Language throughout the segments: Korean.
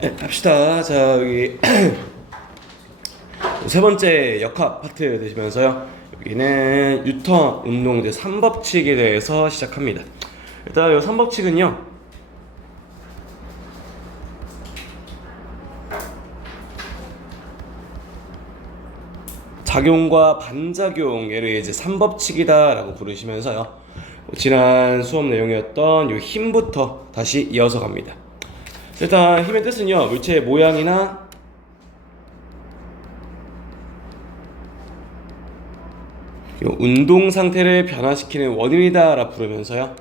네, 갑시다. 자, 여기 세 번째 역학 파트 되시면서요. 여기는 뉴턴 운동 이제 3법칙에 대해서 시작합니다. 일단 이 3법칙은요. 작용과 반작용 얘를 이제 3법칙이다라고 부르시면서요. 지난 수업 내용이었던 이 힘부터 다시 이어서 갑니다. 일단 힘의 뜻은요. 물체의 모양이나 운동 상태를 변화시키는 원인이다 라 부르면서요.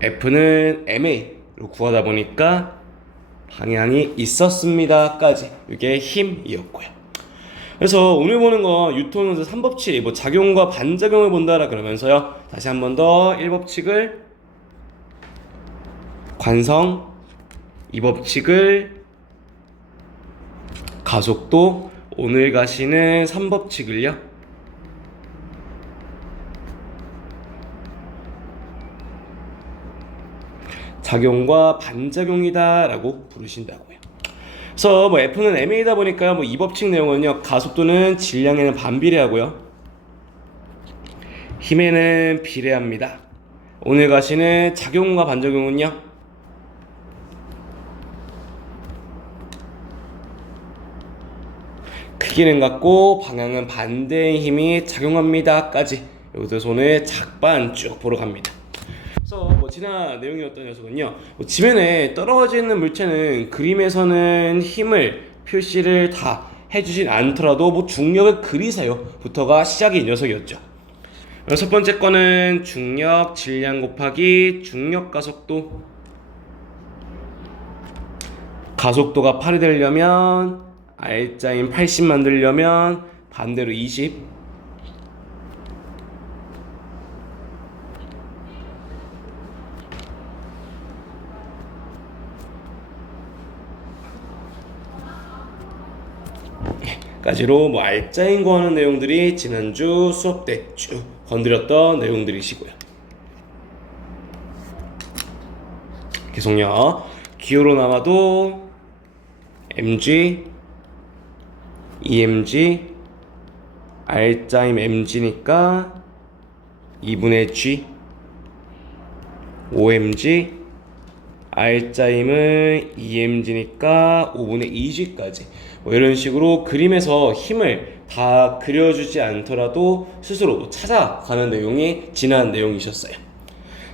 F는 ma로 구하다 보니까 방향이 있었습니다 까지 이게 힘이었고요. 그래서 오늘 보는 거 뉴턴은 3법칙 뭐 작용과 반작용을 본다라 그러면서요. 다시 한 번 더 1법칙을 관성, 2법칙을 가속도, 오늘 가시는 3법칙을요 작용과 반작용이다 라고 부르신다고요. 그래서 뭐 F는 ma다 보니까 뭐 이 법칙 내용은요. 가속도는 질량에는 반비례하고요. 힘에는 비례합니다. 오늘 가시는 작용과 반작용은요. 크기는 같고 방향은 반대의 힘이 작용합니다 까지 여기서 손을 작반 쭉 보러 갑니다. 그래서 뭐 지난 내용이었던 녀석은요. 뭐 지면에 떨어져 있는 물체는 그림에서는 힘을 표시를 다 해주진 않더라도 뭐 중력을 그리세요 부터가 시작인 녀석이었죠. 첫 번째 거는 중력 질량 곱하기 중력 가속도. 가속도가 8이 되려면 R자인 80 만들려면 반대로 20. 까지로 뭐 R자인 구하는 내용들이 지난주 수업 때 쭉 건드렸던 내용들이시고요. 계속요. 기호로 남아도 mg, emg, R자임 mg니까 2분의 g, omg, R자임은 emg니까 5분의 2g까지 뭐 이런 식으로 그림에서 힘을 다 그려주지 않더라도 스스로 찾아가는 내용이 지난 내용이셨어요.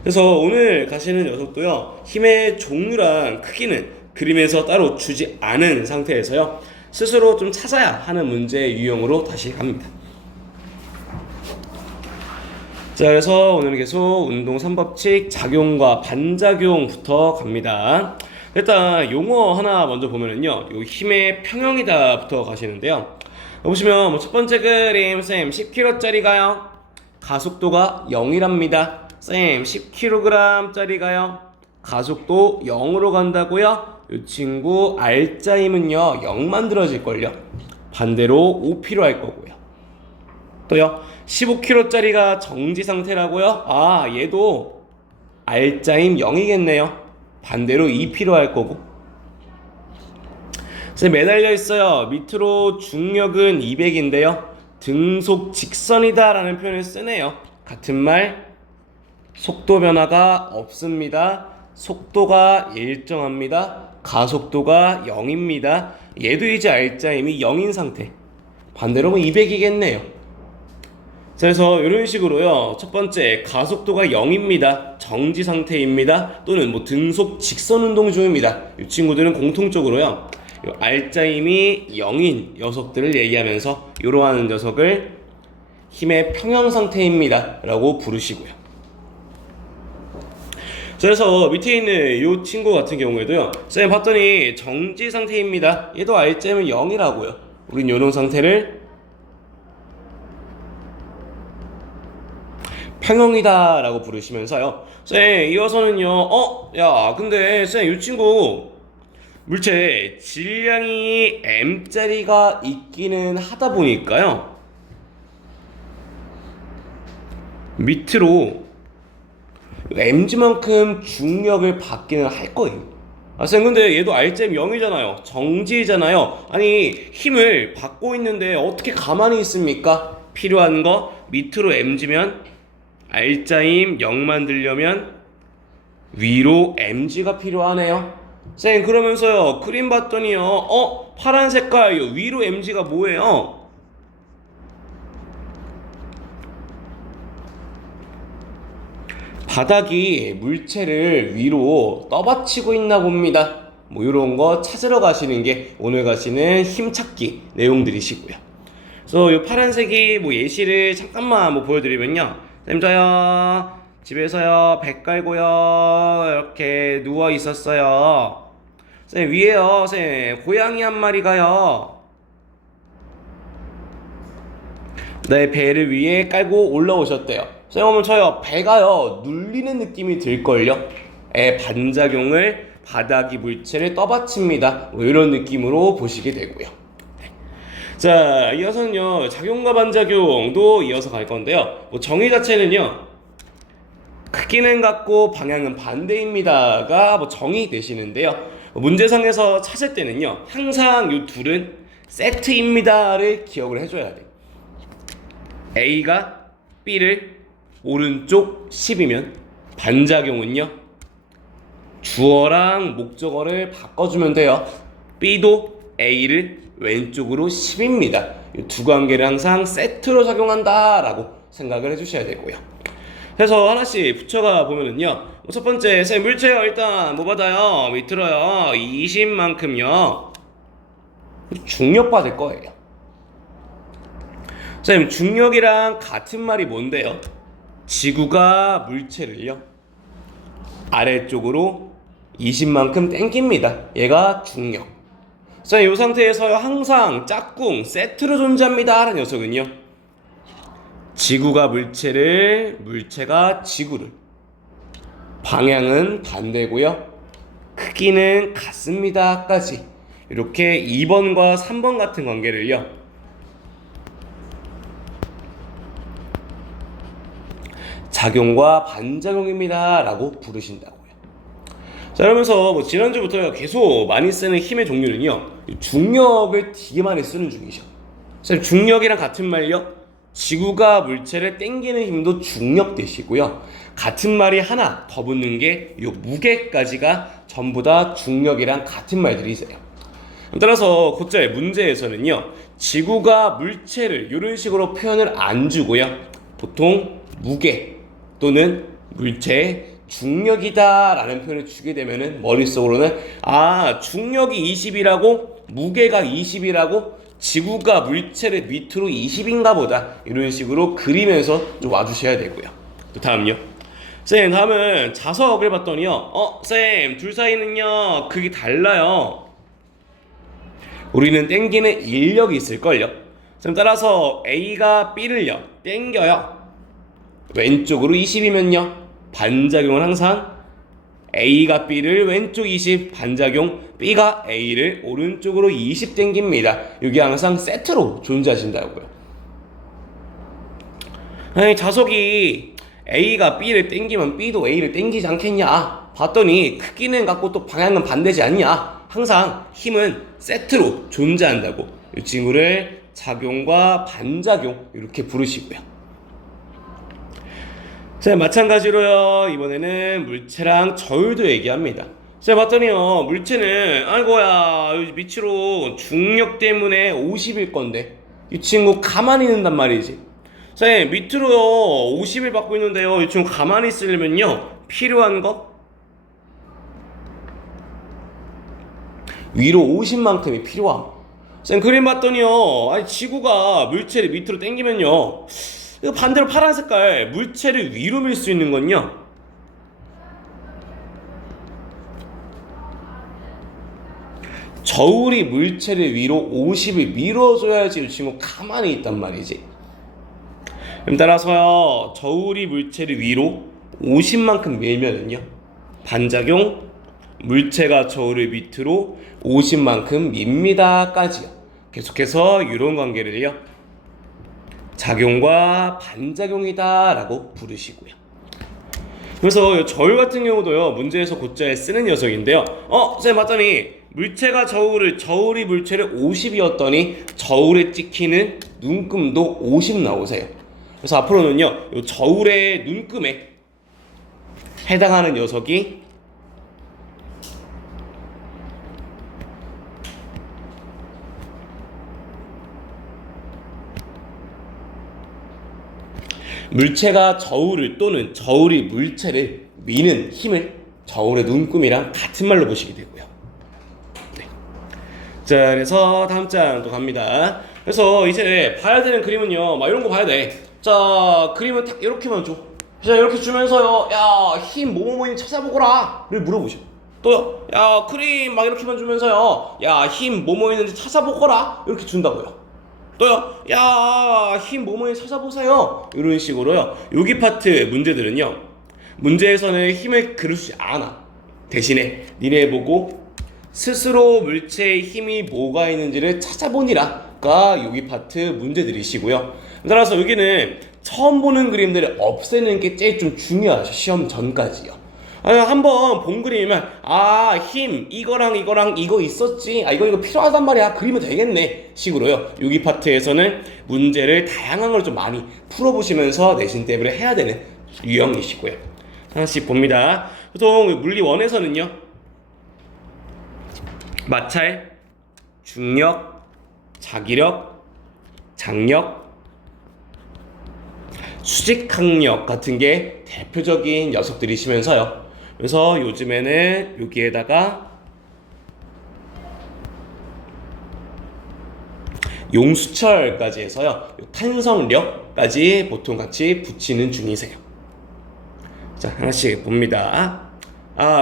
그래서 오늘 가시는 녀석도요. 힘의 종류랑 크기는 그림에서 따로 주지 않은 상태에서요. 스스로 좀 찾아야 하는 문제 유형으로 다시 갑니다. 자, 그래서 오늘은 계속 운동 3법칙 작용과 반작용부터 갑니다. 일단 용어 하나 먼저 보면은요. 요 힘의 평형이다부터 가시는데요. 보시면 첫 번째 그림 쌤 10kg짜리가요. 가속도가 0이랍니다. 쌤 10kg짜리가요. 가속도 0으로 간다고요? 이 친구 R자임은요 0 만들어질걸요. 반대로 5 필요할 거고요. 또요 15kg짜리가 정지 상태라고요? 아 얘도 R자임 0이겠네요. 반대로 2 필요할 거고. 매달려 있어요. 밑으로 중력은 200인데요. 등속 직선이다 라는 표현을 쓰네요. 같은 말 속도 변화가 없습니다. 속도가 일정합니다. 가속도가 0입니다. 얘도 이제 R자임이 0인 상태. 반대로 200이겠네요. 그래서 이런 식으로요. 첫 번째 가속도가 0입니다. 정지 상태입니다. 또는 뭐 등속 직선 운동 중입니다. 이 친구들은 공통적으로요. R자임이 0인 녀석들을 얘기하면서 이러한 녀석을 힘의 평형 상태입니다 라고 부르시고요. 그래서 밑에 있는 이 친구 같은 경우에도요. 쌤 봤더니 정지 상태입니다. 얘도 R자임은 0이라고요. 우린 이런 상태를 평형이다 라고 부르시면서요. 쌤 이어서는요. 야 근데 쌤 이 친구 물체 질량이 m짜리가 있기는 하다 보니까요. 밑으로 mg만큼 중력을 받기는 할 거예요. 아, 쌤, 근데 얘도 R점 0이잖아요. 정지잖아요. 아니, 힘을 받고 있는데 어떻게 가만히 있습니까? 필요한 거 밑으로 mg면 R자임 0 만들려면 위로 mg가 필요하네요. 쌤, 그러면서요, 그림 봤더니요, 파란 색깔 위로 mg가 뭐예요? 바닥이 물체를 위로 떠받치고 있나 봅니다. 뭐 이런 거 찾으러 가시는 게 오늘 가시는 힘찾기 내용들이시고요. 그래서 이 파란색이 뭐 예시를 잠깐만 뭐 보여드리면요. 쌤, 저요 집에서요 배 깔고요 이렇게 누워 있었어요. 쌤, 위에요, 쌤, 고양이 한 마리가요 네, 배를 위에 깔고 올라오셨대요. 쌤, 저요 배가요 눌리는 느낌이 들걸요. 반작용을 바닥이 물체를 떠받칩니다. 뭐 이런 느낌으로 보시게 되고요. 자, 이어서는요 작용과 반작용도 이어서 갈 건데요. 뭐 정의 자체는요, 크기는 같고 방향은 반대입니다가 뭐 정의 되시는데요. 문제상에서 찾을 때는요 항상 이 둘은 세트입니다를 기억을 해줘야 돼요. A가 B를 오른쪽 10이면 반작용은요 주어랑 목적어를 바꿔주면 돼요. B도 A를 왼쪽으로 10입니다. 이 두 관계를 항상 세트로 작용한다라고 생각을 해주셔야 되고요. 그래서 하나씩 붙여가 보면은요, 첫 번째, 쌤, 물체요 일단 뭐 받아요? 밑으로요 20만큼요 중력 받을 거예요. 쌤, 중력이랑 같은 말이 뭔데요? 지구가 물체를요 아래쪽으로 20만큼 땡깁니다. 얘가 중력. 쌤, 이 상태에서 항상 짝꿍 세트로 존재합니다 라는 녀석은요, 지구가 물체를, 물체가 지구를, 방향은 반대고요 크기는 같습니다 까지, 이렇게 2번과 3번 같은 관계를요 작용과 반작용입니다 라고 부르신다고요. 자, 그러면서 뭐 지난주부터 계속 많이 쓰는 힘의 종류는요 중력을 되게 많이 쓰는 중이죠. 중력이랑 같은 말요, 지구가 물체를 당기는 힘도 중력 되시고요, 같은 말이 하나 더 붙는 게 이 무게까지가 전부 다 중력이랑 같은 말들이세요. 따라서 곧잘 문제에서는요 지구가 물체를 이런 식으로 표현을 안 주고요, 보통 무게 또는 물체의 중력이다 라는 표현을 주게 되면은 머릿속으로는 중력이 20이라고 무게가 20이라고 지구가 물체를 밑으로 20인가 보다, 이런 식으로 그리면서 좀 와주셔야 되고요. 또 다음요, 쌤, 다음은 자석을 봤더니요 쌤, 둘 사이는요 크기 달라요. 우리는 땡기는 인력이 있을걸요. 쌤, 따라서 A가 B를요 땡겨요 왼쪽으로 20이면요 반작용은 항상 A가 B를 왼쪽 20, 반작용 B가 A를 오른쪽으로 20 땡깁니다. 이게 항상 세트로 존재하신다고요. 아니, 자석이 A가 B를 땡기면 B도 A를 땡기지 않겠냐 봤더니 크기는 같고 또 방향은 반대지 않냐, 항상 힘은 세트로 존재한다고, 이 친구를 작용과 반작용 이렇게 부르시고요. 자, 마찬가지로요 이번에는 물체랑 저울도 얘기합니다. 자, 봤더니요 물체는 아이고야 밑으로 중력 때문에 50일 건데 이 친구 가만히 있는단 말이지. 자, 밑으로 50을 받고 있는데요 이 친구 가만히 있으려면요 필요한 거 위로 50만큼이 필요함. 쌤, 그림 봤더니요 지구가 물체를 밑으로 당기면요, 이거 반대로 파란 색깔 물체를 위로 밀 수 있는 건요 저울이 물체를 위로 50을 밀어줘야지 이 친구 가만히 있단 말이지. 그럼 따라서요 저울이 물체를 위로 50만큼 밀면은요 반작용 물체가 저울을 밑으로 50만큼 밉니다 까지요. 계속해서 이런 관계를요 작용과 반작용이다 라고 부르시고요. 그래서 저울 같은 경우도요, 문제에서 곧잘 쓰는 녀석인데요. 쌤 맞더니 물체가 저울이 물체를 50이었더니 저울에 찍히는 눈금도 50 나오세요. 그래서 앞으로는요, 요 저울의 눈금에 해당하는 녀석이 물체가 저울을 또는 저울이 물체를 미는 힘을 저울의 눈금이랑 같은 말로 보시게 되고요. 네. 자, 그래서 다음 장 또 갑니다. 그래서 이제 봐야 되는 그림은요, 막 이런 거 봐야 돼. 자, 그림은 딱 이렇게만 줘. 자, 이렇게 주면서요, 야, 힘 뭐뭐뭐니 찾아보거라.를 물어보셔. 또요, 야, 그림 막 이렇게만 주면서요, 야, 힘 뭐뭐 있는지 찾아보거라. 이렇게 준다고요. 또요, 야, 힘 뭐뭐에 찾아보세요. 이런 식으로요. 여기 파트 문제들은요, 문제에서는 힘을 그려주지 않아. 대신에 니네 보고 스스로 물체의 힘이 뭐가 있는지를 찾아보니라가 여기 파트 문제들이시고요. 따라서 여기는 처음 보는 그림들을 없애는 게 제일 좀 중요하죠. 시험 전까지요. 한번 본 그림이면 힘 이거랑 이거 있었지, 이거 필요하단 말이야, 그리면 되겠네 식으로요. 여기 파트에서는 문제를 다양한 걸 좀 많이 풀어보시면서 내신 대비를 해야 되는 유형이시고요. 하나씩 봅니다. 보통 물리 1에서는요, 마찰, 중력, 자기력, 장력, 수직항력 같은 게 대표적인 녀석들이시면서요, 그래서 요즘에는 여기에다가 용수철까지 해서요, 탄성력까지 보통 같이 붙이는 중이세요. 자, 하나씩 봅니다.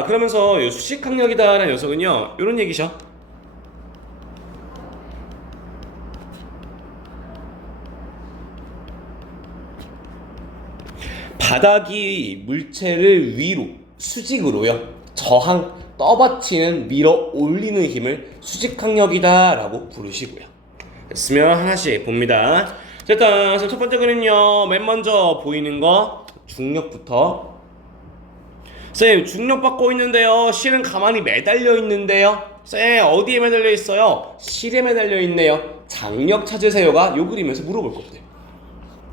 그러면서 수직항력이다라는 녀석은요, 이런 얘기죠. 바닥이 물체를 위로 수직으로요, 저항 떠받치는 밀어 올리는 힘을 수직항력이다 라고 부르시고요. 됐으면 하나씩 봅니다. 자, 일단 첫 번째 그림은요, 맨 먼저 보이는 거 중력부터. 쌤, 중력 받고 있는데요, 실은 가만히 매달려 있는데요. 쌤, 어디에 매달려 있어요? 실에 매달려 있네요. 장력 찾으세요가 요 그림에서 물어볼 건데요.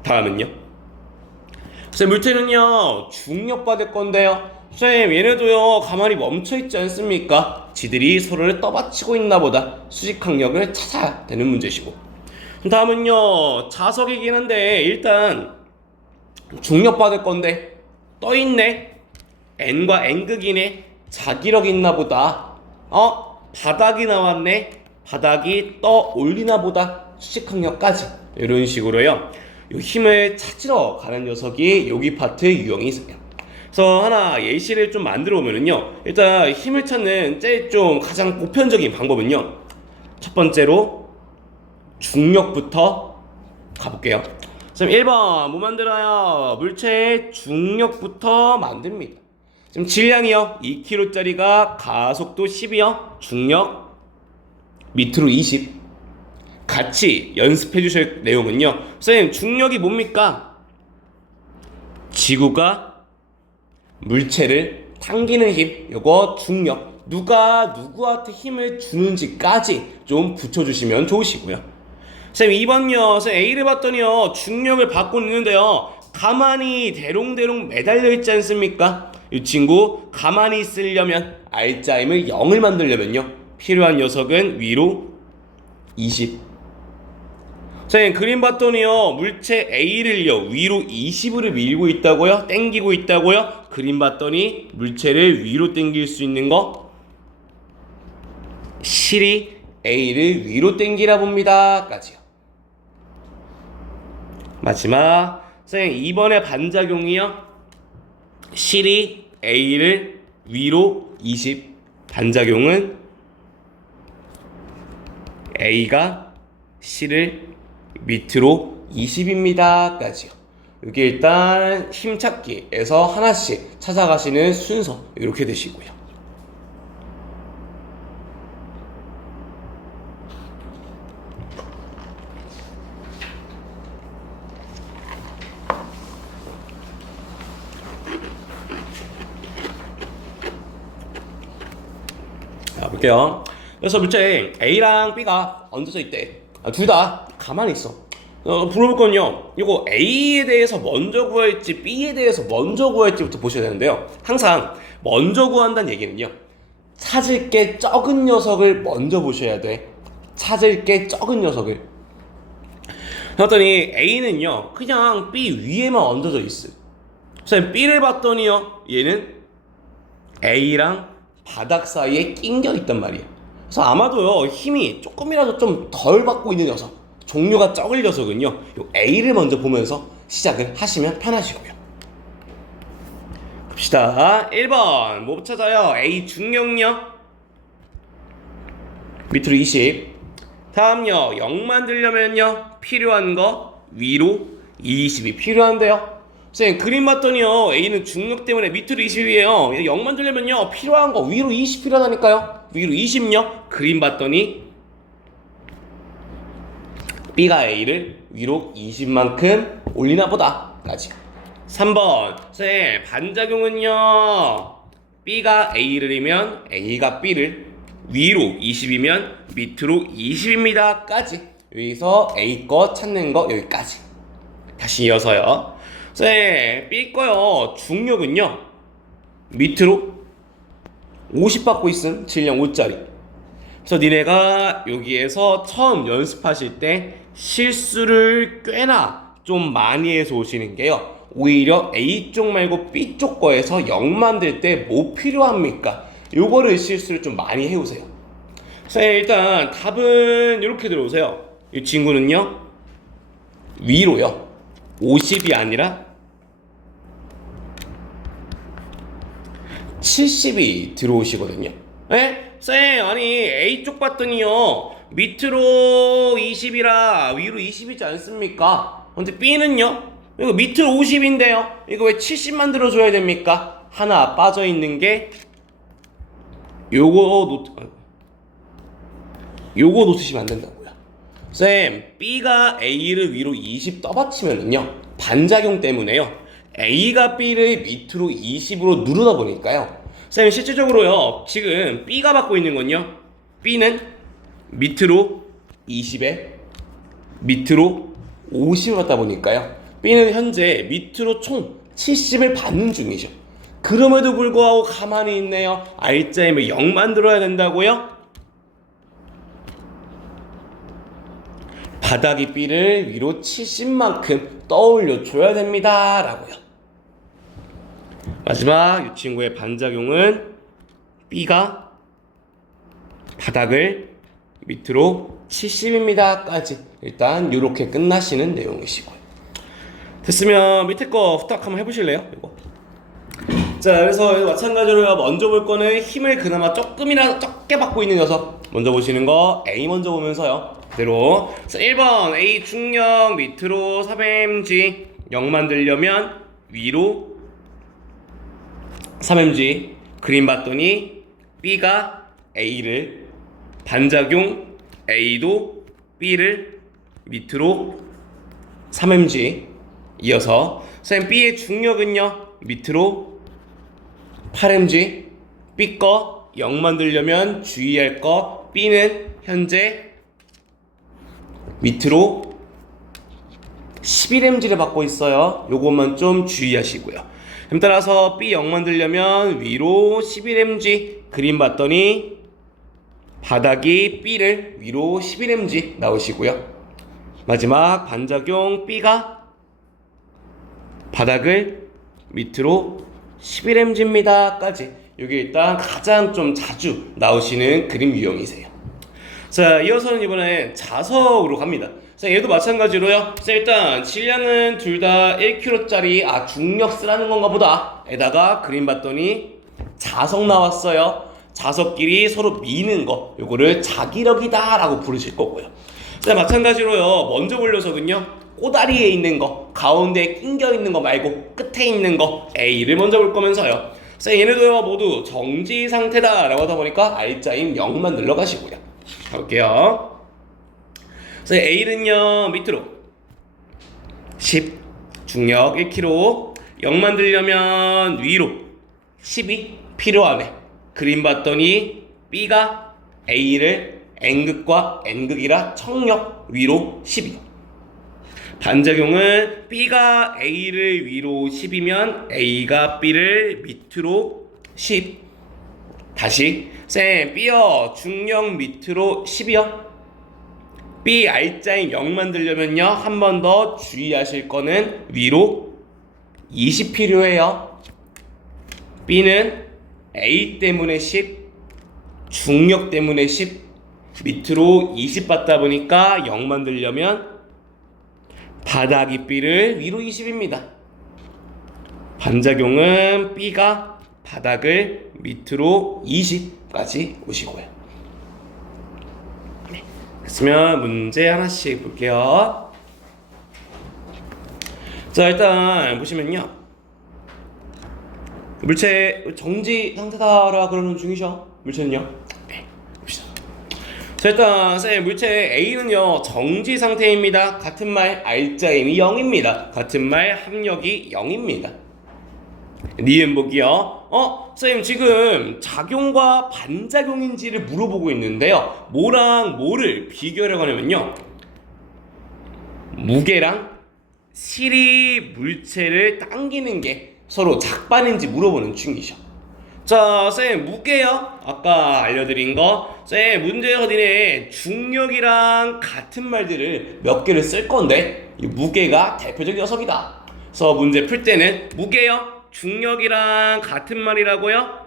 다음은요, 쌤, 물체는요 중력받을 건데요. 쌤, 얘네도요 가만히 멈춰있지 않습니까? 지들이 서로를 떠받치고 있나 보다. 수직항력을 찾아야 되는 문제시고. 다음은요, 자석이긴 한데 일단 중력받을 건데 떠있네. N과 N극이네. 자기력 있나 보다. 바닥이 나왔네. 바닥이 떠 올리나 보다. 수직항력까지. 이런 식으로요, 요 힘을 찾으러 가는 녀석이 여기 파트 유형이 있어요. 그래서 하나 예시를 좀 만들어 보면은요, 일단 힘을 찾는 제일 좀 가장 보편적인 방법은요, 첫 번째로 중력부터 가볼게요. 지금 1번 뭐 만들어요? 물체의 중력부터 만듭니다. 지금 질량이요 2kg짜리가 가속도 10이요, 중력 밑으로 20. 같이 연습해 주실 내용은요, 선생님 중력이 뭡니까? 지구가 물체를 당기는 힘, 요거 중력. 누가 누구한테 힘을 주는지까지 좀 붙여주시면 좋으시고요. 선생님 2번요, 선생님 A를 봤더니요 중력을 받고 있는데요 가만히 대롱대롱 매달려 있지 않습니까? 이 친구 가만히 있으려면 알짜임을 0을 만들려면요 필요한 녀석은 위로 20. 선생님 그림 봤더니요 물체 A를요 위로 20으로 밀고 있다고요? 당기고 있다고요? 그림 봤더니 물체를 위로 당길 수 있는 거 실이 A를 위로 당기라 봅니다 까지요. 마지막 선생님 2번의 반작용이요 실이 A를 위로 20, 반작용은 A가 실을 밑으로 20입니다 까지요. 이게 일단 힘찾기에서 하나씩 찾아가시는 순서 이렇게 되시고요. 자, 볼게요. 그래서 물체 A랑 B가 얹어져 있대. 둘 다 가만히 있어. 물어볼 건요. 이거 A에 대해서 먼저 구할지 B에 대해서 먼저 구할지부터 보셔야 되는데요. 항상 먼저 구한다는 얘기는요. 찾을 게 적은 녀석을 먼저 보셔야 돼. 찾을 게 적은 녀석을. 그랬더니 A는요. 그냥 B 위에만 얹어져 있어. 그래서 B를 봤더니요. 얘는 A랑 바닥 사이에 낑겨 있단 말이에요. 그래서 아마도요 힘이 조금이라도 좀 덜 받고 있는 녀석, 종류가 적을 녀석은요 요 A를 먼저 보면서 시작을 하시면 편하시고요. 봅시다. 1번 뭐 찾아요? A 중력요 밑으로 20. 다음요 0 만들려면요 필요한 거 위로 20이 필요한데요. 선생님 그림 봤더니요 A는 중력 때문에 밑으로 20이에요 0 만들려면요 필요한 거 위로 20 필요하다니까요. 위로 20요. 그림 봤더니 B가 A를 위로 20만큼 올리나 보다 까지. 3번 선생님 반작용은요 B가 A를이면 A가 B를 위로 20이면 밑으로 20입니다 까지. 여기서 A 거 찾는 거 여기까지. 다시 이어서요. 네, B 거요. 중력은요. 밑으로 50 받고 있음. 질량 5짜리. 그래서 니네가 여기에서 처음 연습하실 때 실수를 꽤나 좀 많이 해서 오시는 게요. 오히려 A쪽 말고 B쪽 거에서 0 만들 때 뭐 필요합니까? 요거를 실수를 좀 많이 해오세요. 그래서 일단 답은 이렇게 들어오세요. 이 친구는요. 위로요. 50이 아니라 70이 들어오시거든요. 에? 쌤 아니 A쪽 봤더니요 밑으로 20이라 위로 20이지 않습니까? 근데 B는요 이거 밑으로 50인데요 이거 왜 70만 들어줘야 됩니까? 하나 빠져있는 게 요거 놓치시면 안 된다고요. 쌤 B가 A를 위로 20 떠받치면은요 반작용 때문에요 A가 B를 밑으로 20으로 누르다 보니까요 쌤 실질적으로요 지금 B가 받고 있는 건요 B는 밑으로 20에 밑으로 50을 받다 보니까요 B는 현재 밑으로 총 70을 받는 중이죠. 그럼에도 불구하고 가만히 있네요. R자임을 0 만들어야 된다고요? 바닥이 B를 위로 70만큼 떠올려 줘야 됩니다 라고요. 마지막 이 친구의 반작용은 B가 바닥을 밑으로 70입니다 까지. 일단 이렇게 끝나시는 내용이시고요. 됐으면 밑에 거 후딱 한번 해보실래요? 이거. 자 그래서 마찬가지로 먼저 볼 거는 힘을 그나마 조금이라도 적게 받고 있는 녀석 먼저 보시는 거 A 먼저 보면서요 그대로. 자 1번 A 중력 밑으로 3mg 0 만들려면 위로 3mg. 그림 봤더니 B가 A를 반작용 A도 B를 밑으로 3mg. 이어서 선생님 B의 중력은요 밑으로 8mg. B 거 0 만들려면 주의할 거 B는 현재 밑으로 11mg를 받고 있어요. 요것만 좀 주의하시고요. 그럼 따라서 B 0 만들려면 위로 11mg. 그림 봤더니 바닥이 B를 위로 11mg 나오시고요. 마지막 반작용 B가 바닥을 밑으로 11mg입니다 까지. 이게 일단 가장 좀 자주 나오시는 그림 유형이세요. 자 이어서는 이번엔 자석으로 갑니다. 자 얘도 마찬가지로요. 자 일단 질량은 둘 다 1kg짜리 중력 쓰라는 건가 보다. 에다가 그림 봤더니 자석 나왔어요. 자석끼리 서로 미는 거 요거를 자기력이다 라고 부르실 거고요. 자 마찬가지로요 먼저 볼 녀석은요 꼬다리에 있는 거, 가운데에 낑겨 있는 거 말고 끝에 있는 거 A를 먼저 볼 거면서요. 자, 얘네도요 모두 정지 상태다 라고 하다 보니까 R자임 0만 늘러가시고요. 가볼게요. 자, A는요 밑으로 10 중력 1kg 0 만들려면 위로 10이 필요하네. 그림 봤더니 B가 A를 N극과 N극이라 청력 위로 10이요. 반작용은 B가 A를 위로 10이면 A가 B를 밑으로 10. 다시 쌤 B요 중력 밑으로 10이요. B R자인 0 만들려면요 한 번 더 주의하실 거는 위로 20 필요해요. B는 A 때문에 10, 중력 때문에 10, 밑으로 20 받다 보니까 0 만들려면 바닥이 B를 위로 20입니다. 반작용은 B가 바닥을 밑으로 20까지 오시고요. 네. 그러면 문제 하나씩 볼게요. 자, 일단 보시면요. 물체 정지 상태다라 그러는 중이죠. 물체는요. 네. 봅시다. 자, 일단 쌤 물체 A는요 정지 상태입니다. 같은 말 R자임이 0입니다. 같은 말 합력이 0입니다. 니은 보기요. 쌤 지금 작용과 반작용인지를 물어보고 있는데요. 뭐랑 뭐를 비교하려고 하냐면요. 무게랑 실이 물체를 당기는 게 서로 작반인지 물어보는 중이죠. 자, 쌤 무게요. 아까 알려드린 거. 쌤 문제에서 니네 중력이랑 같은 말들을 몇 개를 쓸 건데 이 무게가 대표적 녀석이다. 그래서 문제 풀 때는 무게요. 중력이랑 같은 말이라고요?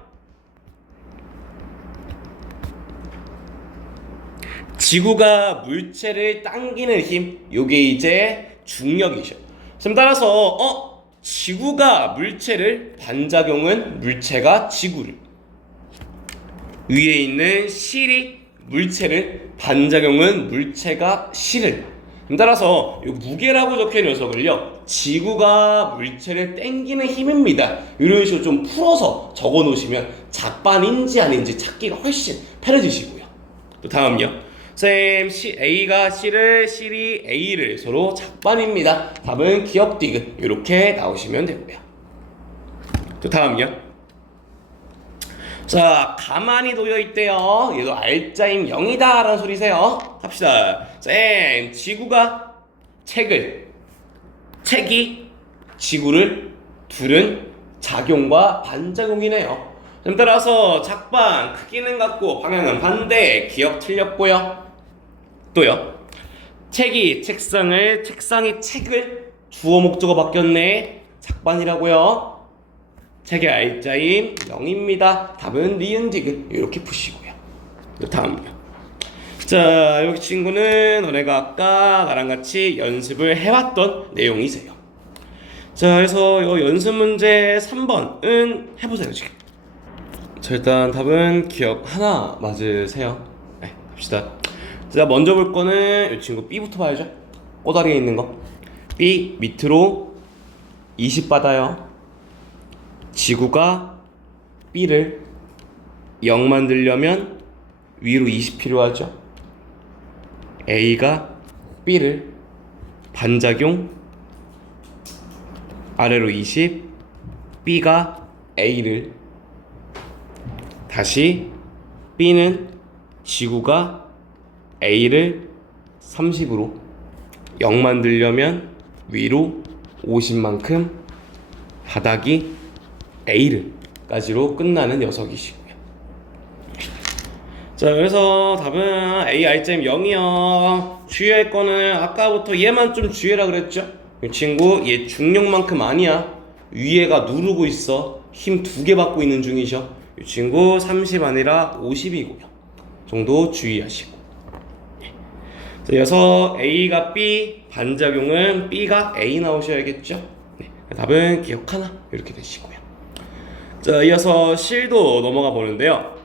지구가 물체를 당기는 힘, 요게 이제 중력이죠. 그럼 따라서 지구가 물체를, 반작용은 물체가 지구를, 위에 있는 실이 물체를, 반작용은 물체가 실을. 따라서 이 무게라고 적혀있는 녀석을요 지구가 물체를 당기는 힘입니다. 이런 식으로 좀 풀어서 적어 놓으시면 작반인지 아닌지 찾기가 훨씬 편해지시고요. 또 다음요. 쌤 A가 C를, C이 A를 서로 작반입니다. 답은 기억 디귿 이렇게 나오시면 되고요. 또 다음요. 자, 가만히 놓여있대요. 얘도 R자임 0이다 라는 소리세요. 합시다. 쌤, 지구가 책이 지구를 둘은 작용과 반작용이네요. 그럼 따라서 작반, 크기는 같고 방향은 반대. 기억 틀렸고요. 또요. 책이 책상이 책을 주어 목적어 바뀌었네. 작반이라고요. 책의 R자임 0입니다. 답은 니은 디귿 이렇게 푸시고요. 다음요. 자, 여기 친구는 너네가 아까 나랑 같이 연습을 해왔던 내용이세요. 자, 그래서 이 연습 문제 3번은 해보세요 지금. 자, 일단 답은 기억 하나 맞으세요. 네, 합시다. 자, 먼저 볼 거는 이 친구 B부터 봐야죠. 꼬다리에 있는 거. B 밑으로 20 받아요. 지구가 B를 0 만들려면 위로 20 필요하죠. A가 B를 반작용 아래로 20, B가 A를 다시 B는 지구가 A를 30으로 0 만들려면 위로 50만큼 바닥이 A를까지로 끝나는 녀석이시고요. 자, 그래서 답은 A R점 0이요. 주의할 거는 아까부터 얘만 좀 주의해라 그랬죠? 이 친구 얘 중력만큼 아니야. 위에가 누르고 있어. 힘 2개 받고 있는 중이죠. 이 친구 30 아니라 50이고요. 정도 주의하시고. 자, 이어서 A가 B, 반작용은 B가 A 나오셔야겠죠? 네, 답은 기억 하나 이렇게 되시고요. 자, 이어서 실도 넘어가 보는데요.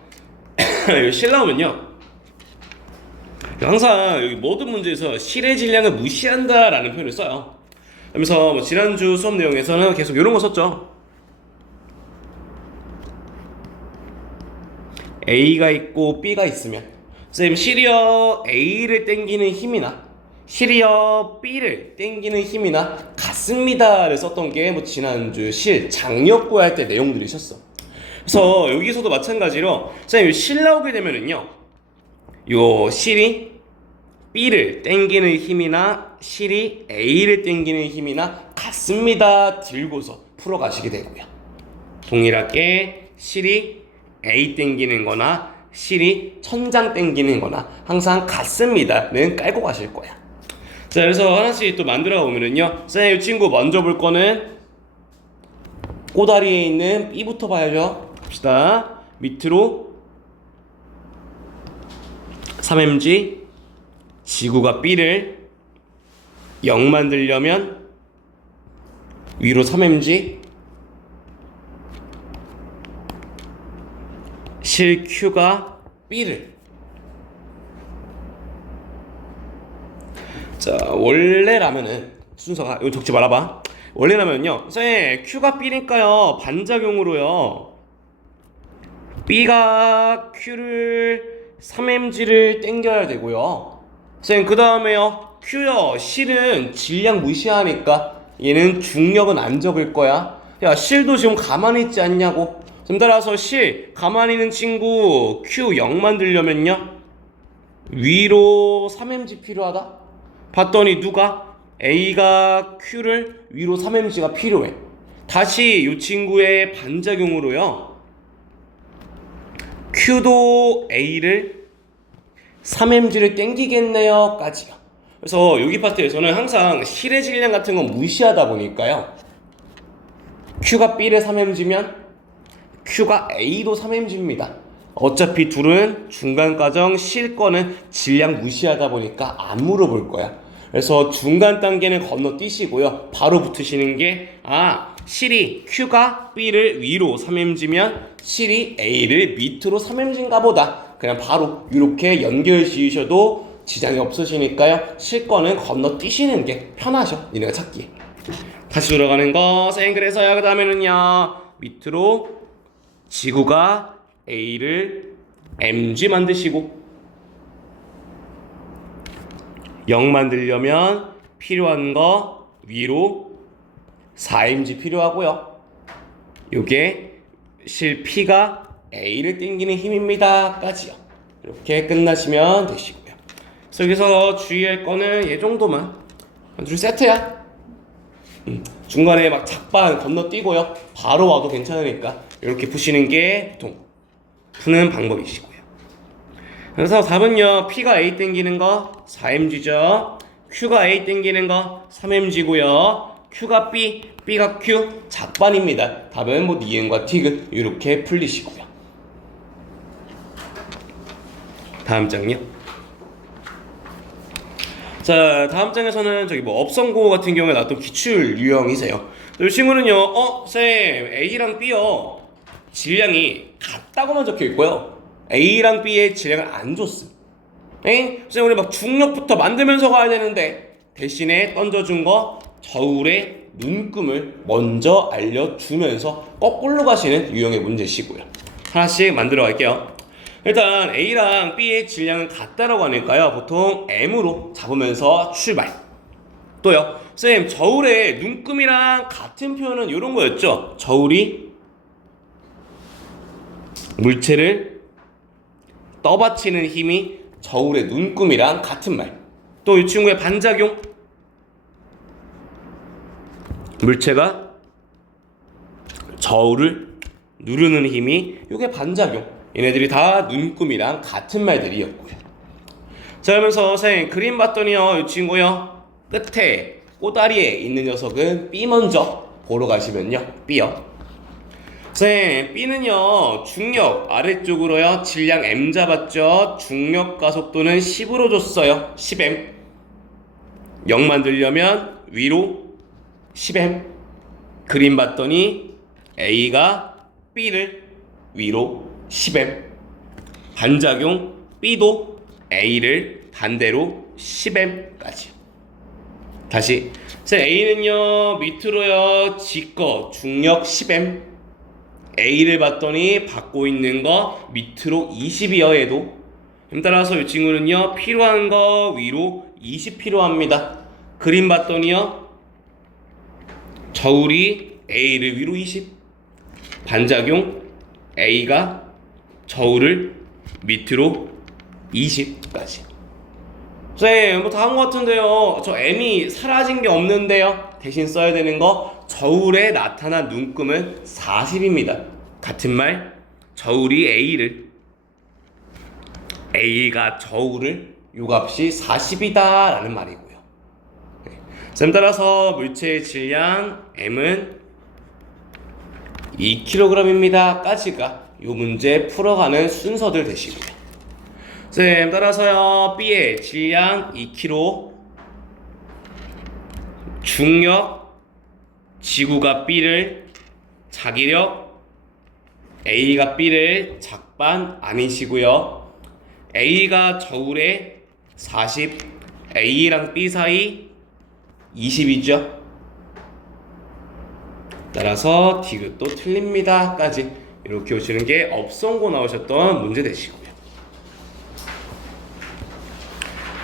실 나오면요 항상 모든 문제에서 실의 질량을 무시한다 라는 표현을 써요. 그러면서 지난주 수업 내용에서는 계속 이런 거 썼죠. A가 있고 B가 있으면 쌤 실이여 A를 당기는 힘이나 실이여 B를 당기는 힘이나 같습니다를 썼던 게 지난주 실 장력 구할 때 내용들이 있었어. 그래서 여기서도 마찬가지로 선생님 실 나오게 되면은요, 요 실이 B를 땡기는 힘이나 실이 A를 땡기는 힘이나 같습니다 들고서 풀어가시게 되고요. 동일하게 실이 A 땡기는 거나 실이 천장 땡기는 거나 항상 같습니다는 깔고 가실 거야. 자, 그래서 하나씩 또 만들어 보면은요, 선생님 이 친구 먼저 볼 거는 꼬다리에 있는 B부터 봐야죠. 봅시다. 밑으로 3mg, 지구가 B를 0 만들려면 위로 3mg, 실 Q가 B를, 자 원래라면은 순서가 이거 적지 말아봐. 원래라면요, 선생님 Q가 B니까요 반작용으로요 B가 Q를 3mg를 땡겨야 되고요. 선생님 그 다음에요, Q요 실은 질량 무시하니까 얘는 중력은 안 적을 거야. 야 실도 지금 가만히 있지 않냐고. 좀 따라서 실 가만히 있는 친구 Q 0 만들려면요 위로 3mg 필요하다. 봤더니 누가? A가 Q를 위로 3mg가 필요해. 다시 이 친구의 반작용으로요 Q도 A를 3mg를 땡기겠네요 까지요. 그래서 여기 파트에서는 항상 실의 질량 같은 건 무시하다 보니까요, Q가 B를 3mg면 Q가 A도 3mg입니다. 어차피 둘은 중간 과정 실 거는 질량 무시하다 보니까 안 물어볼 거야. 그래서 중간 단계는 건너뛰시고요 바로 붙으시는 게, 실이 Q가 B를 위로 3mg면 실이 A를 밑으로 3mg인가 보다. 그냥 바로 이렇게 연결 지으셔도 지장이 없으시니까요 실 거는 건너뛰시는 게 편하죠, 니네가 찾기에. 다시 돌아가는 거. 쌤 그래서요 그 다음에는요 밑으로 지구가 A를 mg 만드시고 0 만들려면 필요한 거 위로 4mg 필요하고요. 요게 실 P가 A를 땡기는 힘입니다 까지요. 이렇게 끝나시면 되시고요. 그래서 여기서 주의할 거는 얘 정도만, 줄 세트야. 중간에 막 작반 건너뛰고요 바로 와도 괜찮으니까 이렇게 푸시는 게 보통 푸는 방법이시고요. 그래서 답은요 P가 A 땡기는 거 4mg죠. Q가 A 땡기는 거 3mg고요. Q가 B, B가 Q 작반입니다. 답은 뭐 니은과 티귿 이렇게 풀리시고요. 다음 장요. 자 다음 장에서는 저기 뭐 업성고 같은 경우에 나왔던 기출 유형이세요. 이 친구는요, 쌤 A랑 B요 질량이 같다고만 적혀 있고요 A랑 B의 질량을 안 줬음. 쌤 우리 막 중력부터 만들면서 가야 되는데 대신에 던져준 거 저울의 눈금을 먼저 알려주면서 거꾸로 가시는 유형의 문제시고요. 하나씩 만들어 갈게요. 일단 A랑 B의 질량은 같다라고 하니까요 보통 M으로 잡으면서 출발. 또요 쌤 저울의 눈금이랑 같은 표현은 이런 거였죠. 저울이 물체를 떠받치는 힘이 저울의 눈금이랑 같은 말. 또 이 친구의 반작용, 물체가 저울을 누르는 힘이, 이게 반작용. 얘네들이 다 눈금이랑 같은 말들이었고요. 자 그러면서 선생님 그림 봤더니요 이 친구요 끝에 꼬다리에 있는 녀석은 B 먼저 보러 가시면요 B요. 선생님 B는요 중력 아래쪽으로요 질량 M 잡았죠. 중력 가속도는 10으로 줬어요. 10m. 0 만들려면 위로 10m. 그림 봤더니 A가 B를 위로 10m. 반작용 B도 A를 반대로 10m까지. 다시 A는요 밑으로요 지거 중력 10m. A를 봤더니 받고 있는 거 밑으로 20이요 얘도. 따라서 이 친구는요 필요한 거 위로 20 필요합니다. 그림 봤더니요 저울이 A를 위로 20. 반작용 A가 저울을 밑으로 20까지. 쌤, 뭐 다 한 것 같은데요. 저 M이 사라진 게 없는데요. 대신 써야 되는 거 저울에 나타난 눈금은 40입니다. 같은 말, 저울이 A가 저울을 요 값이 40이다 라는 말이고요. 쌤 따라서 물체의 질량 M은 2kg입니다 까지가 요 문제 풀어가는 순서들 되시고요. 쌤 따라서요 B의 질량 2kg, 중력 지구가 B를, 자기력 A가 B를 작반 아니시고요. A가 저울에 40, A랑 B 사이 20이죠. 따라서 디귿도 틀립니다 까지 이렇게 오시는 게 업성고 나오셨던 문제 되시고요.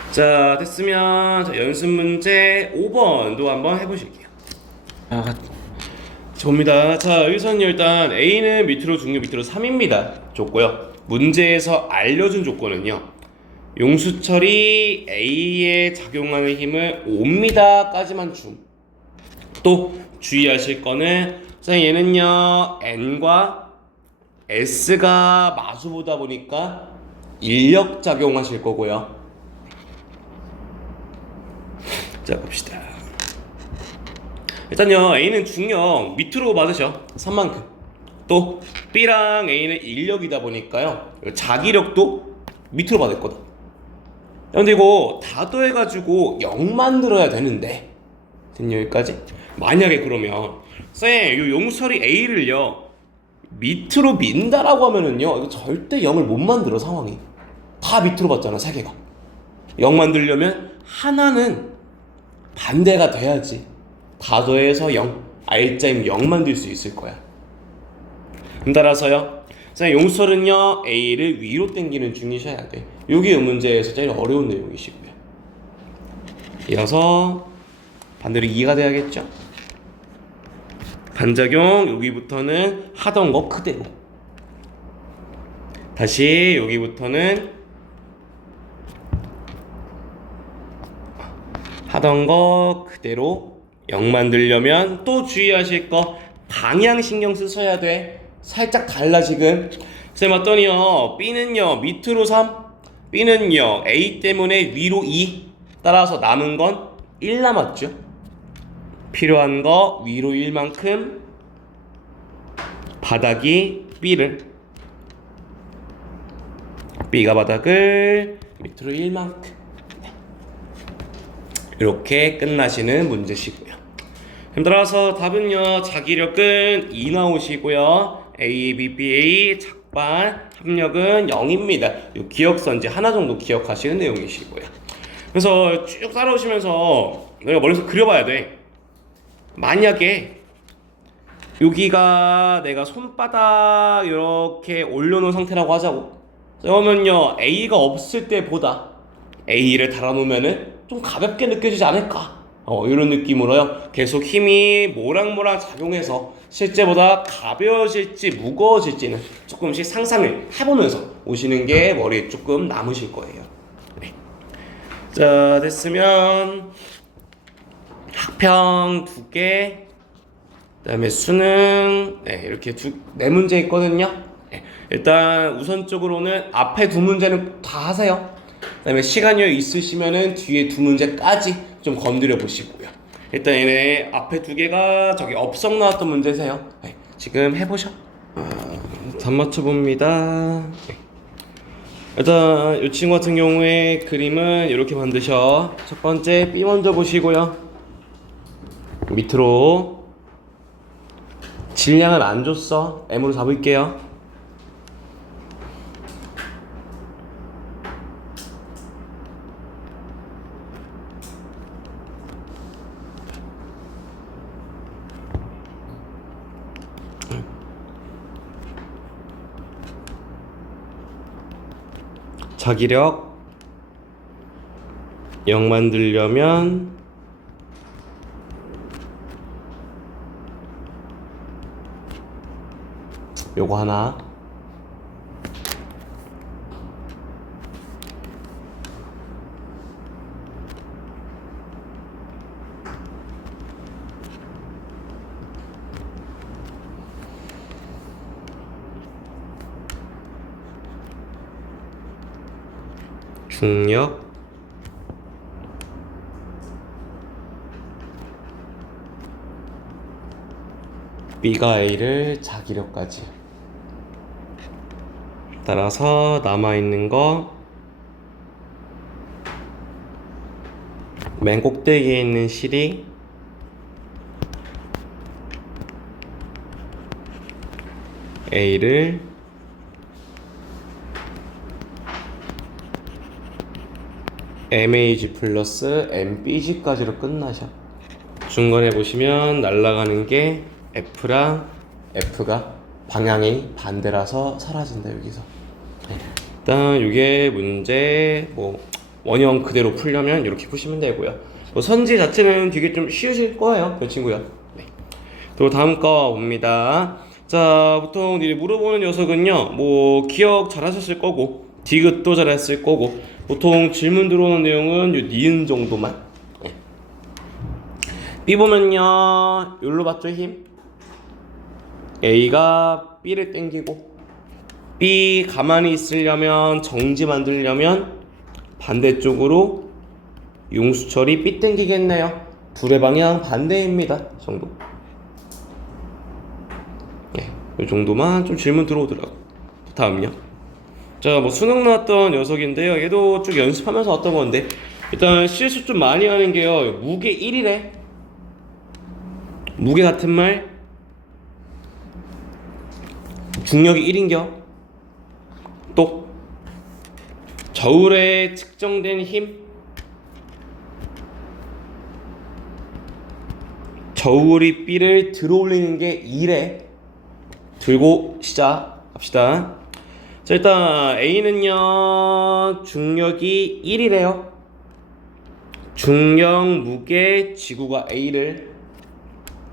자 됐으면 연습 문제 5번도 한번 해보실게요. 봅니다. 자 여기서는 일단 A는 밑으로 중력 밑으로 3입니다 줬고요. 문제에서 알려준 조건은요 용수철이 A에 작용하는 힘을 5m 까지만 줌. 또 주의하실 거는 얘는요 N과 S가 마수보다 보니까 인력 작용하실 거고요. 자 봅시다. 일단요 A는 중력 밑으로 받으셔 3만큼. 또 B랑 A는 인력이다 보니까요 자기력도 밑으로 받을 거다. 근데 이거 다 더해가지고 0 만들어야 되는데 됐냐 여기까지? 만약에 그러면 쌤 요 용설이 A를요 밑으로 민다라고 하면은요 이거 절대 0을 못 만들어. 상황이 다 밑으로 받잖아. 세 개가 0 만들려면 하나는 반대가 돼야지 다 더해서 0 R자임 0 만들 수 있을 거야. 따라서요 자 용설은요 A를 위로 당기는 중이셔야 돼. 요게 이 문제에서 제일 어려운 내용이시고요. 이어서 반대로 이해가 돼야겠죠. 반작용 여기부터는 하던 거 그대로, 다시 여기부터는 하던 거 그대로 0 만들려면 또 주의하실 거 방향 신경 쓰셔야 돼. 살짝 달라 지금. 쌤 봤더니요 B는요 밑으로 3, B는요 A 때문에 위로 2. 따라서 남은 건 1 남았죠. 필요한 거 위로 1만큼, 바닥이 B가 바닥을 밑으로 1만큼. 이렇게 끝나시는 문제시고요. 따라서 답은요 자기력은 2 나오시고요. A, B, B, A 작반 합력은 0입니다. 이 기억선지 하나 정도 기억하시는 내용이시고요. 그래서 쭉 따라오시면서 내가 머릿속에 그려봐야 돼. 만약에 여기가 내가 손바닥 이렇게 올려놓은 상태라고 하자고. 그러면요 A가 없을 때보다 A를 달아놓으면은 좀 가볍게 느껴지지 않을까, 이런 느낌으로요 계속 힘이 모락모락 작용해서 실제보다 가벼워질지 무거워질지는 조금씩 상상을 해보면서 오시는 게 머리에 조금 남으실 거예요. 네. 자 됐으면 학평 2개, 그 다음에 수능 이렇게 4문제 있거든요. 일단 우선적으로는 앞에 2문제는 다 하세요. 그 다음에 시간이 있으시면은 뒤에 2문제까지 좀 건드려 보시고요. 일단 얘네 앞에 2개가 저기 업성 나왔던 문제세요. 지금 해보셔. 답 맞춰봅니다. 일단 이 친구 같은 경우에 그림은 이렇게 만드셔. 첫 번째 B 먼저 보시고요. 밑으로 질량을 안 줬어. M으로 잡을게요. 자기력 0 만들려면 요거 하나, 중력 B가 A를 자기력까지. 따라서 남아있는 거 맨 꼭대기에 있는 실이 A를 MAG 플러스 MBG까지로 끝나셔. 중간에 보시면 날아가는 게 F랑 F가 방향이 반대라서 사라진다 여기서. 일단 이게 문제 뭐 원형 그대로 풀려면 이렇게 푸시면 되고요. 뭐 선지 자체는 되게 좀 쉬우실 거예요, 그 친구야. 네. 또 다음 거 봅니다. 자, 보통 이제 물어보는 녀석은요, 뭐 기억 잘하셨을 거고, 디귿도 잘했을 거고, 보통 질문 들어오는 내용은 요 니은 정도만. 네. B 보면요, 여기로 봤죠 힘. A가 B를 땡기고, B 가만히 있으려면 정지 만들려면 반대쪽으로 용수철이 B 땡기겠네요. 둘의 방향 반대입니다. 정도. 예, 이 정도만 좀 질문 들어오더라고. 다음요. 자, 뭐 수능 나왔던 녀석인데요. 얘도 쭉 연습하면서 왔던 건데 일단 실수 좀 많이 하는 게요. 무게 1이래. 무게 같은 말. 중력이 1인겨. 또 저울에 측정된 힘, 저울이 B를 들어올리는 게 2래. 들고 시작합시다. 자, 일단 A는요 중력이 1이래요. 중력 무게 지구가 A를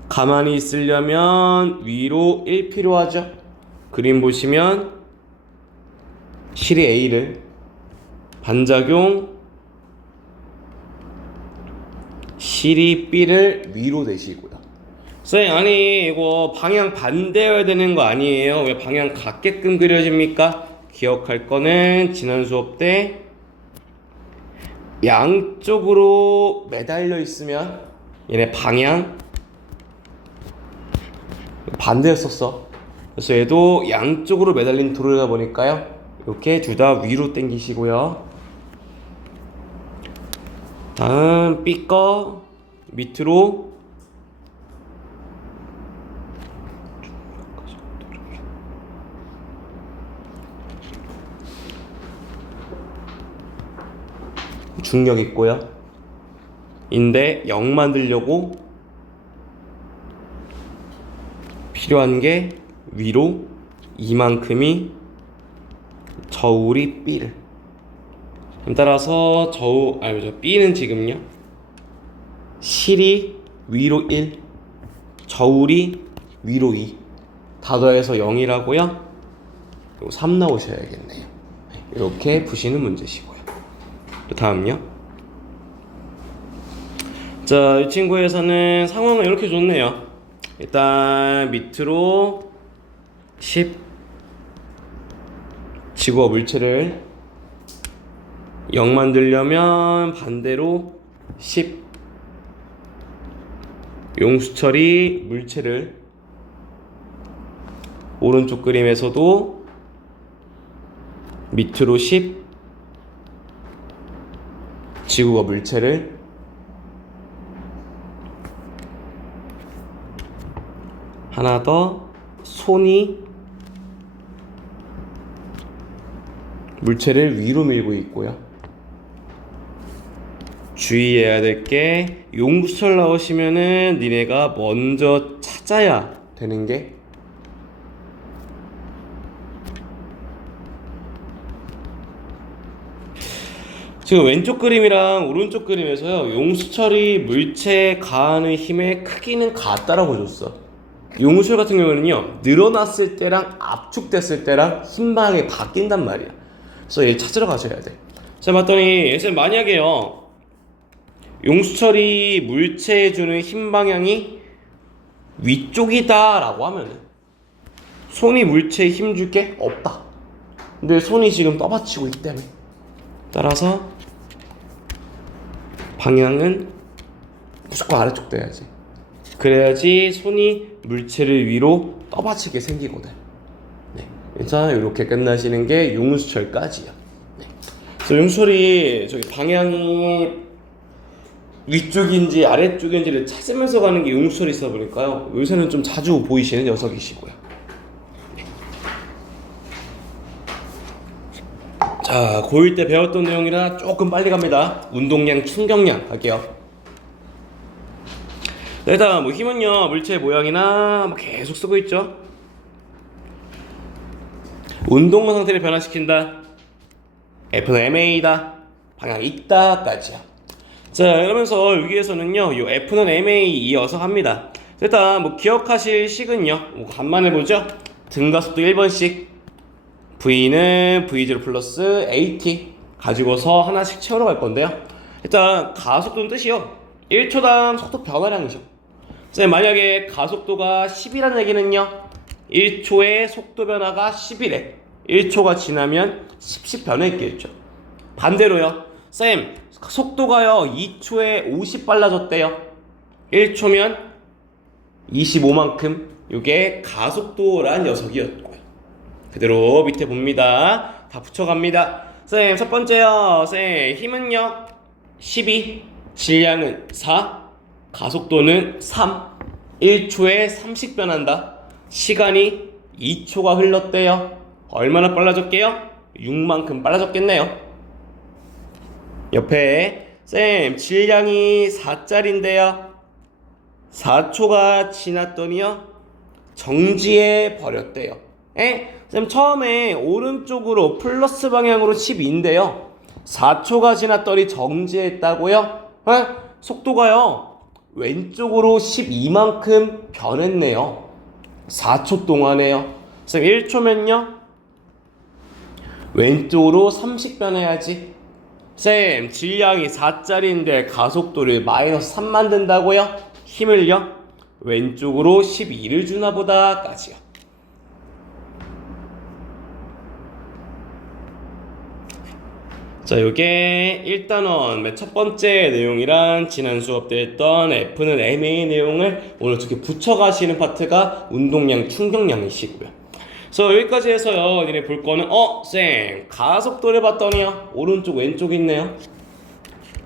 가만히 있으려면 위로 1 필요하죠. 그림 보시면 실이 A를 반작용 실이 B를 위로 대시고요. 쌤, 아니 이거 방향 반대여야 되는 거 아니에요? 왜 방향 같게끔 그려집니까? 기억할 거는 지난 수업 때 양쪽으로 매달려 있으면 얘네 방향 반대였었어. 그래서 얘도 양쪽으로 매달린 도로다 보니까요, 이렇게 둘 다 위로 당기시고요. 다음 B 거 밑으로 중력 있고요. 인데 0 만들려고 필요한 게 위로 이만큼이 저울이 B를. 따라서 B는 지금요 실이 위로 1, 저울이 위로 2, 다 더해서 0이라고요. 3 나오셔야겠네요. 이렇게 푸시는 문제시고요. 다음요. 자, 이 친구에서는 상황은 이렇게 좋네요. 일단 밑으로 10 지구와 물체를 0 만들려면 반대로 10 용수철이 물체를 오른쪽 그림에서도 밑으로 10 지구가 물체를 하나 더 손이 물체를 위로 밀고 있고요. 주의해야 될 게 용수철 나오시면은 니네가 먼저 찾아야 되는 게 지금 왼쪽 그림이랑 오른쪽 그림에서요 용수철이 물체에 가하는 힘의 크기는 같다라고 줬어. 용수철 같은 경우는요 늘어났을 때랑 압축됐을 때랑 힘 방향이 바뀐단 말이야. 그래서 얘 찾으러 가셔야 돼. 자, 봤더니 예를 만약에요 용수철이 물체에 주는 힘 방향이 위쪽이다 라고 하면은 손이 물체에 힘 줄 게 없다. 근데 손이 지금 떠받치고 있기 때문에 따라서 방향은 무조건 아래쪽 돼야지. 그래야지 손이 물체를 위로 떠받치게 생기거든. 네. 그래서 이렇게 끝나시는 게 융수철까지요. 네. 그래서 융수철이 저기 방향이 위쪽인지 아래쪽인지를 찾으면서 가는 게 융수철이 있어 보니까요. 요새는 좀 자주 보이시는 녀석이시고요. 네. 자, 고1 때 배웠던 내용이라 조금 빨리 갑니다. 운동량, 충격량 할게요. 일단 뭐 힘은요, 물체의 모양이나 뭐 계속 쓰고 있죠. 운동 상태를 변화시킨다. F는 MA다. 방향 있다까지요. 자, 그러면서 여기에서는요, 요 F는 MA 이어서 합니다. 일단 뭐 기억하실 식은요, 뭐 간만에 보죠. 등가속도 1번씩, V는 V0 플러스 AT 가지고서 하나씩 채우러 갈 건데요. 일단 가속도는 뜻이요, 1초당 속도 변화량이죠. 만약에 가속도가 10이라는 얘기는요, 1초의 속도 변화가 10이래. 1초가 지나면 10씩 변했겠죠. 반대로요, 쌤, 속도가요 2초에 50 빨라졌대요. 1초면 25만큼. 이게 가속도란 녀석이었고요. 그대로 밑에 봅니다. 다 붙여갑니다. 쌤, 첫 번째요, 쌤, 힘은요 12, 질량은 4, 가속도는 3, 1초에 30 변한다. 시간이 2초가 흘렀대요. 얼마나 빨라졌게요? 6만큼 빨라졌겠네요. 옆에 쌤, 질량이 4짜리인데요 4초가 지났더니요 정지해 버렸대요. 쌤, 처음에 오른쪽으로 플러스 방향으로 12인데요 4초가 지났더니 정지했다고요? 속도가요 왼쪽으로 12만큼 변했네요. 4초 동안에요. 쌤, 1초면요 왼쪽으로 30 변해야지. 쌤, 질량이 4짜리인데 가속도를 마이너스 3 만든다고요? 힘을요 왼쪽으로 12를 주나보다 까지요. 자, 요게 1단원 맨 첫 번째 내용이랑 지난 수업 때 했던 F는 MA 내용을 오늘 이렇게 붙여가시는 파트가 운동량, 충격량이시고요. 그래서 여기까지 해서요, 니네 볼 거는 쌤, 가속도를 봤더니요 오른쪽 왼쪽 있네요.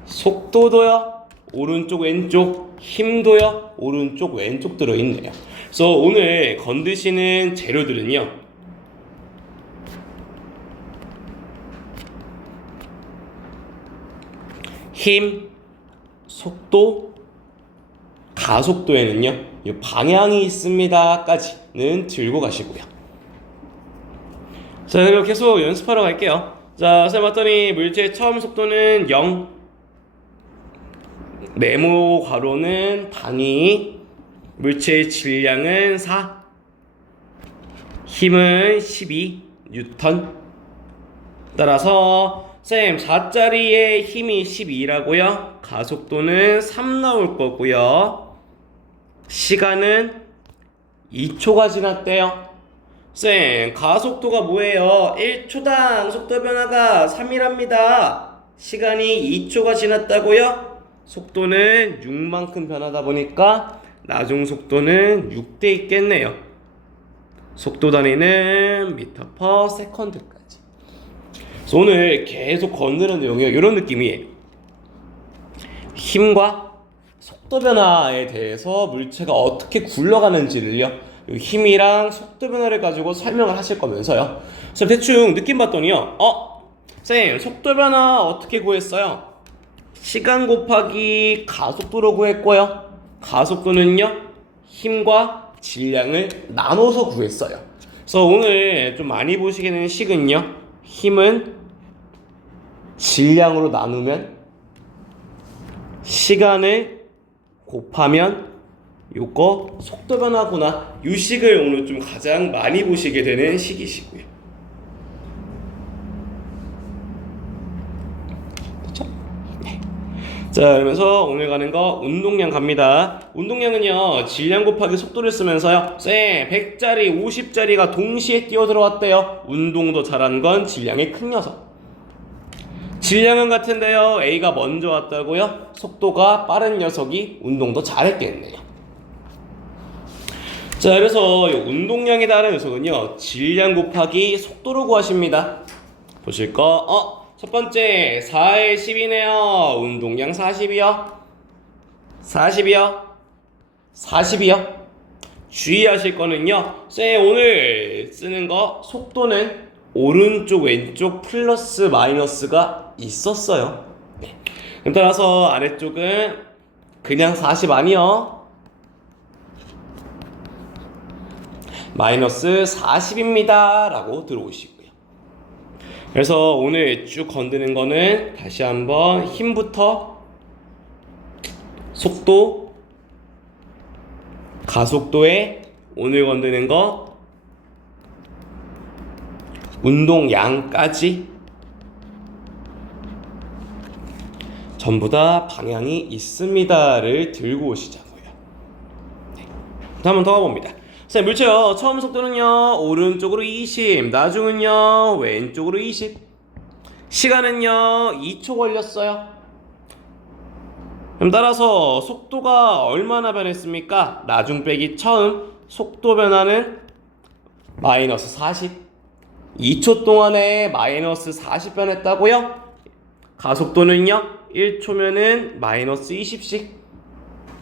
속도도요 오른쪽 왼쪽, 힘도요 오른쪽 왼쪽 들어있네요. 그래서 오늘 건드시는 재료들은요, 힘, 속도, 가속도에는요 이 방향이 있습니다 까지는 들고 가시고요. 자, 그리고 계속 연습하러 갈게요. 자, 쌤 봤더니 물체의 처음 속도는 0, 네모 괄호는 단위, 물체의 질량은 4, 힘은 12 뉴턴. 따라서 쌤, 4짜리의 힘이 12라고요? 가속도는 3 나올 거고요. 시간은 2초가 지났대요. 쌤, 가속도가 뭐예요? 1초당 속도 변화가 3이랍니다. 시간이 2초가 지났다고요? 속도는 6만큼 변하다 보니까 나중 속도는 6대 있겠네요. 속도 단위는 미터 퍼 세컨드까지. 오늘 계속 건드는 내용이에요. 이런 느낌이에요. 힘과 속도 변화에 대해서 물체가 어떻게 굴러가는지를요, 힘이랑 속도 변화를 가지고 설명을 하실 거면서요. 쌤, 대충 느낌 봤더니요, 쌤, 속도 변화 어떻게 구했어요? 시간 곱하기 가속도로 구했고요. 가속도는요 힘과 질량을 나눠서 구했어요. 그래서 오늘 좀 많이 보시게 되는 식은요, 힘은 질량으로 나누면 시간을 곱하면 요거 속도 변화구나, 요 식을 오늘 좀 가장 많이 보시게 되는 식이시고요. 그렇죠? 네. 자, 그러면서 오늘 가는 거 운동량 갑니다. 운동량은요 질량 곱하기 속도를 쓰면서요, 쌤, 100짜리 50짜리가 동시에 뛰어 들어왔대요. 운동도 잘한 건 질량이 큰 녀석. 질량은 같은데요. A가 먼저 왔다고요? 속도가 빠른 녀석이 운동도 잘했겠네요. 자, 그래서 이 운동량이 다른 녀석은요, 질량 곱하기 속도로 구하십니다. 보실 거, 첫 번째 4에 10이네요. 운동량 40이요. 40이요. 40이요. 주의하실 거는요, 쌤 오늘 쓰는 거 속도는 오른쪽 왼쪽 플러스 마이너스가 있었어요. 네. 그럼 따라서 아래쪽은 그냥 40 아니요, 마이너스 40입니다 라고 들어오시고요. 그래서 오늘 쭉 건드는 거는 다시 한번 힘부터 속도, 가속도에 오늘 건드는 거 운동량까지 전부 다 방향이 있습니다를 들고 오시자고요. 네. 한 번 더 가봅니다. 자, 물체요. 처음 속도는요, 오른쪽으로 20, 나중은요, 왼쪽으로 20. 시간은요, 2초 걸렸어요. 그럼 따라서 속도가 얼마나 변했습니까? 나중 빼기 처음 속도 변화는 마이너스 40. 2초 동안에 마이너스 40 변했다고요? 가속도는요, 1초면은 마이너스 20씩.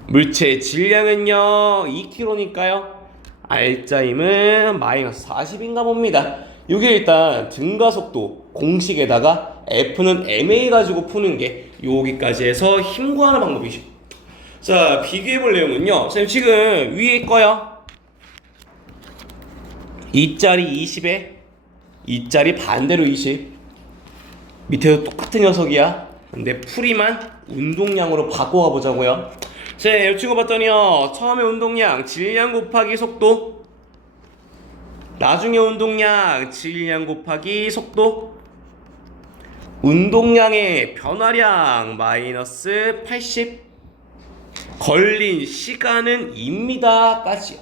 물체의 질량은요, 2kg니까요. R자임은 마이너스 40인가 봅니다. 이게 일단 등가속도 공식에다가 F는 MA 가지고 푸는 게 여기까지 해서 힘 구하는 방법이죠. 자, 비교해볼 내용은요, 선생님 지금 위에 거요, 2짜리 20에 2짜리 반대로 20. 밑에도 똑같은 녀석이야. 근데 풀이만 운동량으로 바꿔가 보자고요. 자, 이 친구 봤더니요, 처음에 운동량 질량 곱하기 속도, 나중에 운동량 질량 곱하기 속도, 운동량의 변화량 마이너스 80, 걸린 시간은 입니다 까지요.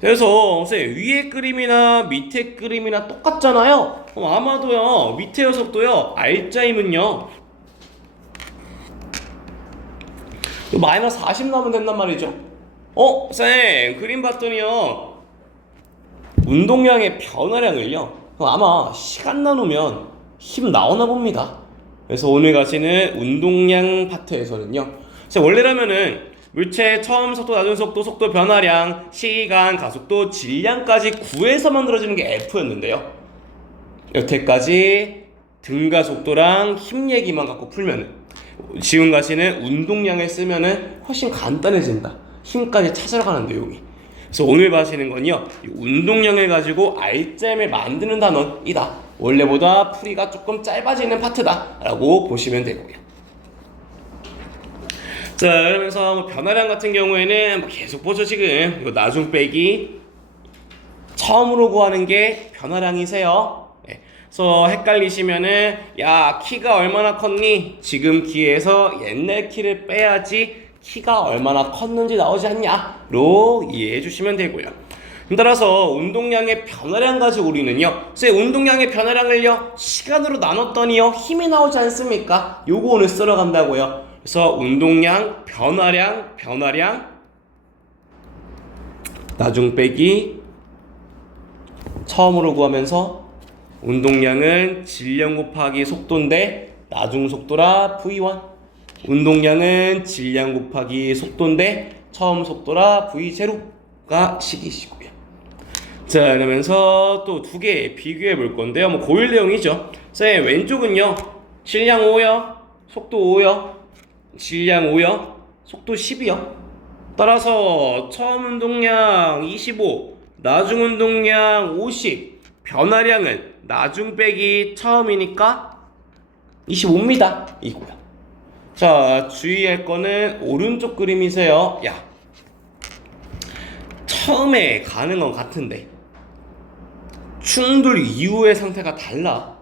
그래서 선생님 위에 그림이나 밑에 그림이나 똑같잖아요. 아마도요, 밑에 녀석도요, R자임은요 마이너스 40 나오면 된단 말이죠. 쌤 그림 봤더니요, 운동량의 변화량을요 아마 시간 나누면 힘 나오나 봅니다. 그래서 오늘 가시는 운동량 파트에서는요, 원래라면은 물체 처음 속도, 나중 속도, 속도 변화량, 시간, 가속도, 질량까지 구해서 만들어지는 게 F였는데요, 여태까지 등가 속도랑 힘 얘기만 갖고 풀면은 지금 가시는 운동량을 쓰면은 훨씬 간단해진다. 힘까지 찾으러 가는 내용이. 그래서 오늘 봐시는 건요, 운동량을 가지고 R잼을 만드는 단원이다. 원래보다 풀이가 조금 짧아지는 파트다 라고 보시면 되고요. 자, 그러면서 변화량 같은 경우에는 계속 보죠. 지금 이거 나중 빼기 처음으로 구하는 게 변화량이세요. 네. 그래서 헷갈리시면은 야, 키가 얼마나 컸니? 지금 키에서 옛날 키를 빼야지 키가 얼마나 컸는지 나오지 않냐로 이해해 주시면 되고요. 따라서 운동량의 변화량 가지고 우리는요, 운동량의 변화량을요 시간으로 나눴더니요 힘이 나오지 않습니까? 요거 오늘 쓸어 간다고요. 그래서 운동량, 변화량 나중 빼기 처음으로 구하면서 운동량은 질량 곱하기 속도인데 나중 속도라 V1, 운동량은 질량 곱하기 속도인데 처음 속도라 V0가 식이시고요. 자, 그러면서 또 두 개 비교해 볼 건데요, 뭐 고일 내용이죠. 쌤 왼쪽은요, 질량 5요, 속도 5요, 질량 5요, 속도 10이요. 따라서 처음 운동량 25, 나중 운동량 50, 변화량은 나중 빼기 처음이니까 25입니다. 이거요. 자, 주의할 거는 오른쪽 그림이세요. 야, 처음에 가는 건 같은데 충돌 이후의 상태가 달라.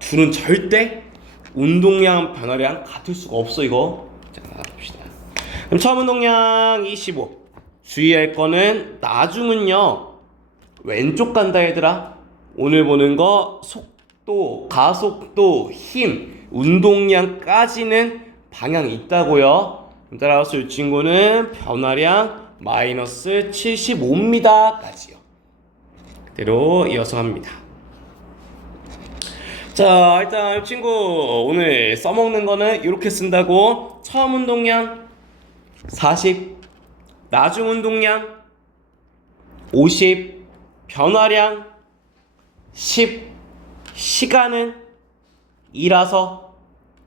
둘은 절대 운동량, 변화량 같을 수가 없어. 이거 자, 봅시다. 그럼 처음 운동량 25. 주의할 거는 나중은요 왼쪽 간다 얘들아. 오늘 보는 거 또 가속도, 힘, 운동량까지는 방향이 있다고요. 따라서 이 친구는 변화량 마이너스 75m까지요. 그대로 이어서 합니다. 자, 일단 이 친구 오늘 써먹는 거는 이렇게 쓴다고. 처음 운동량 40, 나중 운동량 50, 변화량 10, 시간은 2라서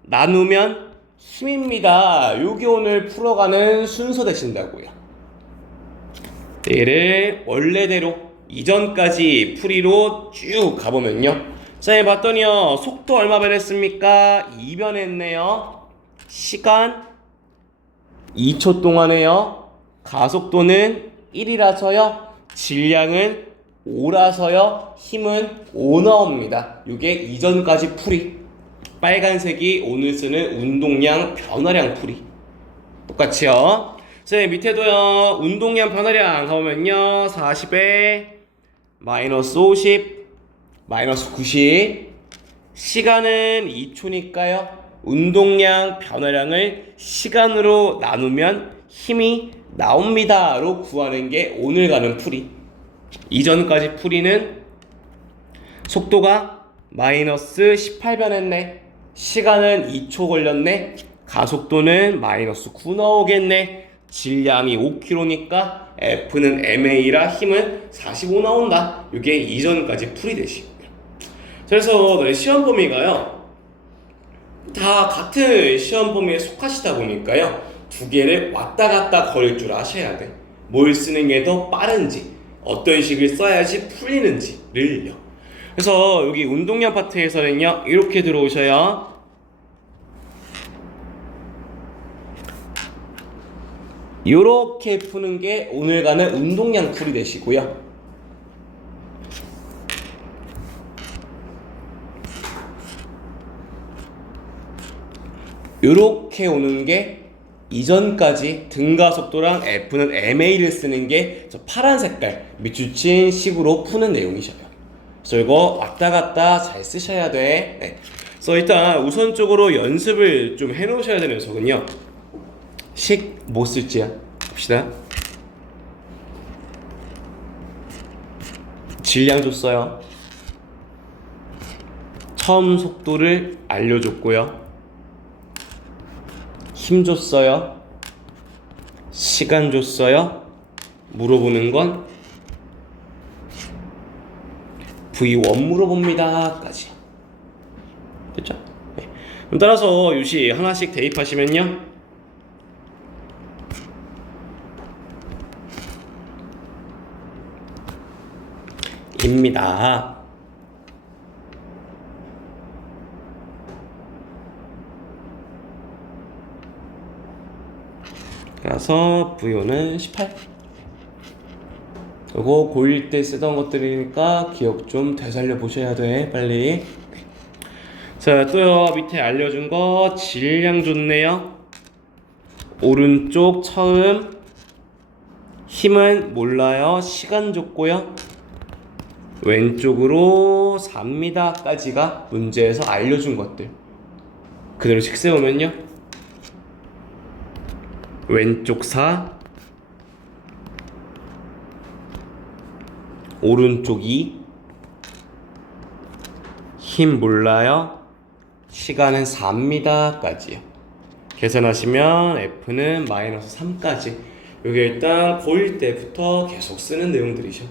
나누면 힘입니다. 요게 오늘 풀어가는 순서 되신다고요. 얘를 원래대로 이전까지 풀이로 쭉 가보면요. 자, 봤더니요. 속도 얼마 변했습니까? 2 변했네요. 시간 2초 동안에요. 가속도는 1이라서요. 질량은 5라서요. 힘은 5 나옵니다. 이게 이전까지 풀이. 빨간색이 오늘 쓰는 운동량 변화량 풀이. 똑같이요. 자, 밑에도요. 운동량 변화량 가보면요. 40에 마이너스 50, 마이너스 90. 시간은 2초니까요. 운동량 변화량을 시간으로 나누면 힘이 나옵니다로 구하는 게 오늘 가는 풀이. 이전까지 풀이는 속도가 마이너스 18 변했네. 시간은 2초 걸렸네. 가속도는 마이너스 9 나오겠네. 질량이 5kg니까 F는 MA라 힘은 45 나온다. 이게 이전까지 풀이 되시고요. 그래서 시험 범위가요. 다 같은 시험 범위에 속하시다 보니까요. 두 개를 왔다 갔다 거릴 줄 아셔야 돼. 뭘 쓰는 게 더 빠른지, 어떤 식을 써야지 풀리는지를요. 그래서 여기 운동량 파트에서는요. 이렇게 들어오셔요. 이렇게 푸는 게 오늘 가는 운동량 풀이 되시고요. 이렇게 오는 게 이전까지 등가속도랑 F는 MA를 쓰는 게 저 파란 색깔 밑줄친 식으로 푸는 내용이셔요. 그래서 이거 왔다 갔다 잘 쓰셔야 돼. 네. 그래서 일단 우선적으로 연습을 좀 해놓으셔야 되는 녀석은요. 식 뭐 쓸지야 봅시다. 질량 줬어요. 처음 속도를 알려줬고요. 힘 줬어요. 시간 줬어요. 물어보는 건 V1 물어봅니다 까지. 됐죠? 네. 그럼 따라서 요시 하나씩 대입하시면요. 입니다. 그래서 V5는 18. 이거 고1 때 쓰던 것들이니까 기억 좀 되살려 보셔야 돼. 빨리. 자, 또요. 밑에 알려준 거 질량 좋네요. 오른쪽 처음 힘은 몰라요. 시간 줬고요. 왼쪽으로 4입니다 까지가 문제에서 알려준 것들. 그대로 식 세우면요. 왼쪽 4, 오른쪽 2, 힘 몰라요. 시간은 4입니다 까지요. 계산하시면 F는 마이너스 3까지. 이게 일단 고1 때부터 계속 쓰는 내용들이죠.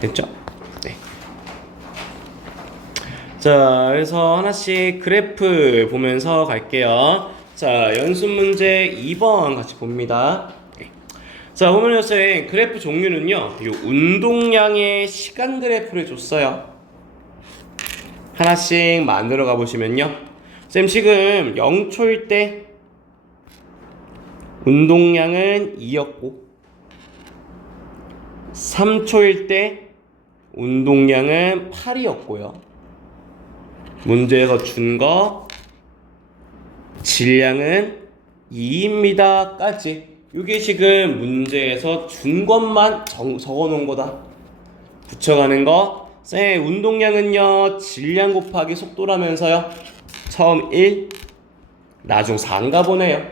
됐죠? 네. 자, 그래서 하나씩 그래프 보면서 갈게요. 자, 연습 문제 2번 같이 봅니다. 네. 자, 보면 선생님 그래프 종류는요. 이 운동량의 시간 그래프를 줬어요. 하나씩 만들어 가보시면요. 쌤 지금 0초일 때 운동량은 2였고 3초일 때 운동량은 8이었고요. 문제에서 준 거 질량은 2입니다 까지. 이게 지금 문제에서 준 것만 적어 놓은 거다. 붙여가는 거 쌤, 운동량은요, 질량 곱하기 속도라면서요. 처음 1, 나중 4인가 보네요.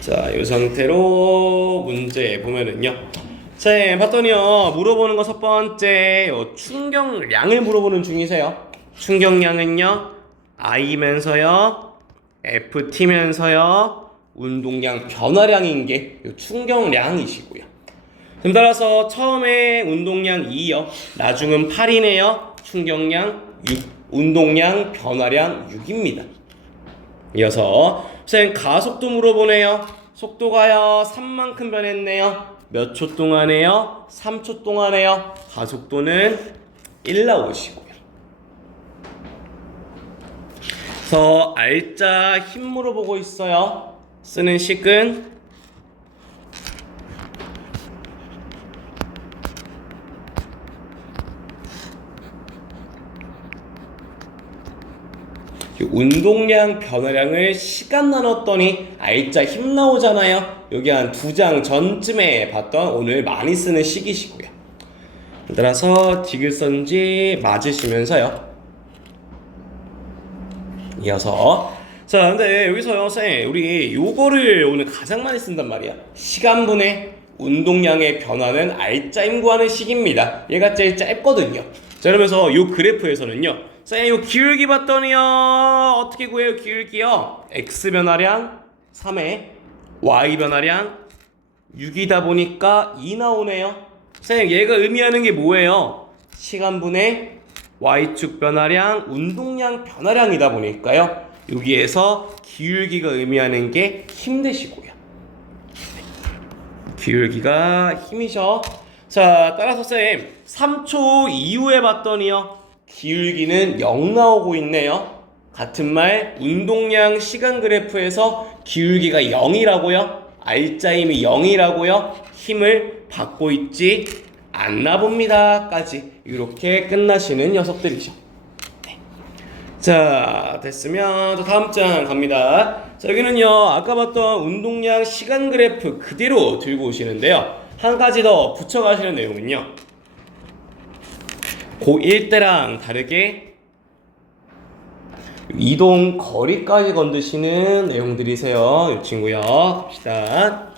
자, 이 상태로 문제 보면은요. 쌤, 봤더니요, 물어보는 거 첫 번째, 충격량을 물어보는 중이세요. 충격량은요, I면서요, FT면서요, 운동량 변화량인 게 충격량이시고요. 그럼 따라서 처음에 운동량 2요. 나중은 8이네요. 충격량 6, 운동량 변화량 6입니다. 이어서 쌤 가속도 물어보네요. 속도가요 3만큼 변했네요. 몇 초 동안에요? 3초 동안에요. 가속도는 1 나오시고요. 그래서 알짜 힘 물어보고 있어요. 쓰는 식은 운동량 변화량을 시간 나눴더니 알짜 힘 나오잖아요. 여기 한 2장 전쯤에 봤던 오늘 많이 쓰는 식이시고요. 따라서 디귿선지 맞으시면서요. 이어서 자, 근데 여기서요, 쌤, 우리 요거를 오늘 가장 많이 쓴단 말이야. 시간분의 운동량의 변화는 알짜임 구하는 식입니다. 얘가 제일 짧거든요. 자, 그러면서 요 그래프에서는요, 쌤, 요 기울기 봤더니요, 어떻게 구해요, 기울기요? x 변화량 3에 y 변화량 6이다 보니까 2 나오네요. 쌤, 얘가 의미하는 게 뭐예요? 시간분의 y축 변화량, 운동량 변화량이다 보니까요, 여기에서 기울기가 의미하는 게 힘 되시고요. 기울기가 힘이셔. 자, 따라서 쌤 3초 이후에 봤더니요, 기울기는 0 나오고 있네요. 같은 말, 운동량 시간 그래프에서 기울기가 0이라고요? 알짜임이 0이라고요? 힘을 받고 있지 않나 봅니다 까지 이렇게 끝나시는 녀석들이죠. 네. 자, 됐으면 또 다음 장 갑니다. 자, 여기는요, 아까 봤던 운동량 시간 그래프 그대로 들고 오시는데요, 한 가지 더 붙여가시는 내용은요, 고1 때랑 다르게 이동 거리까지 건드시는 내용들이세요. 이 친구요. 갑시다.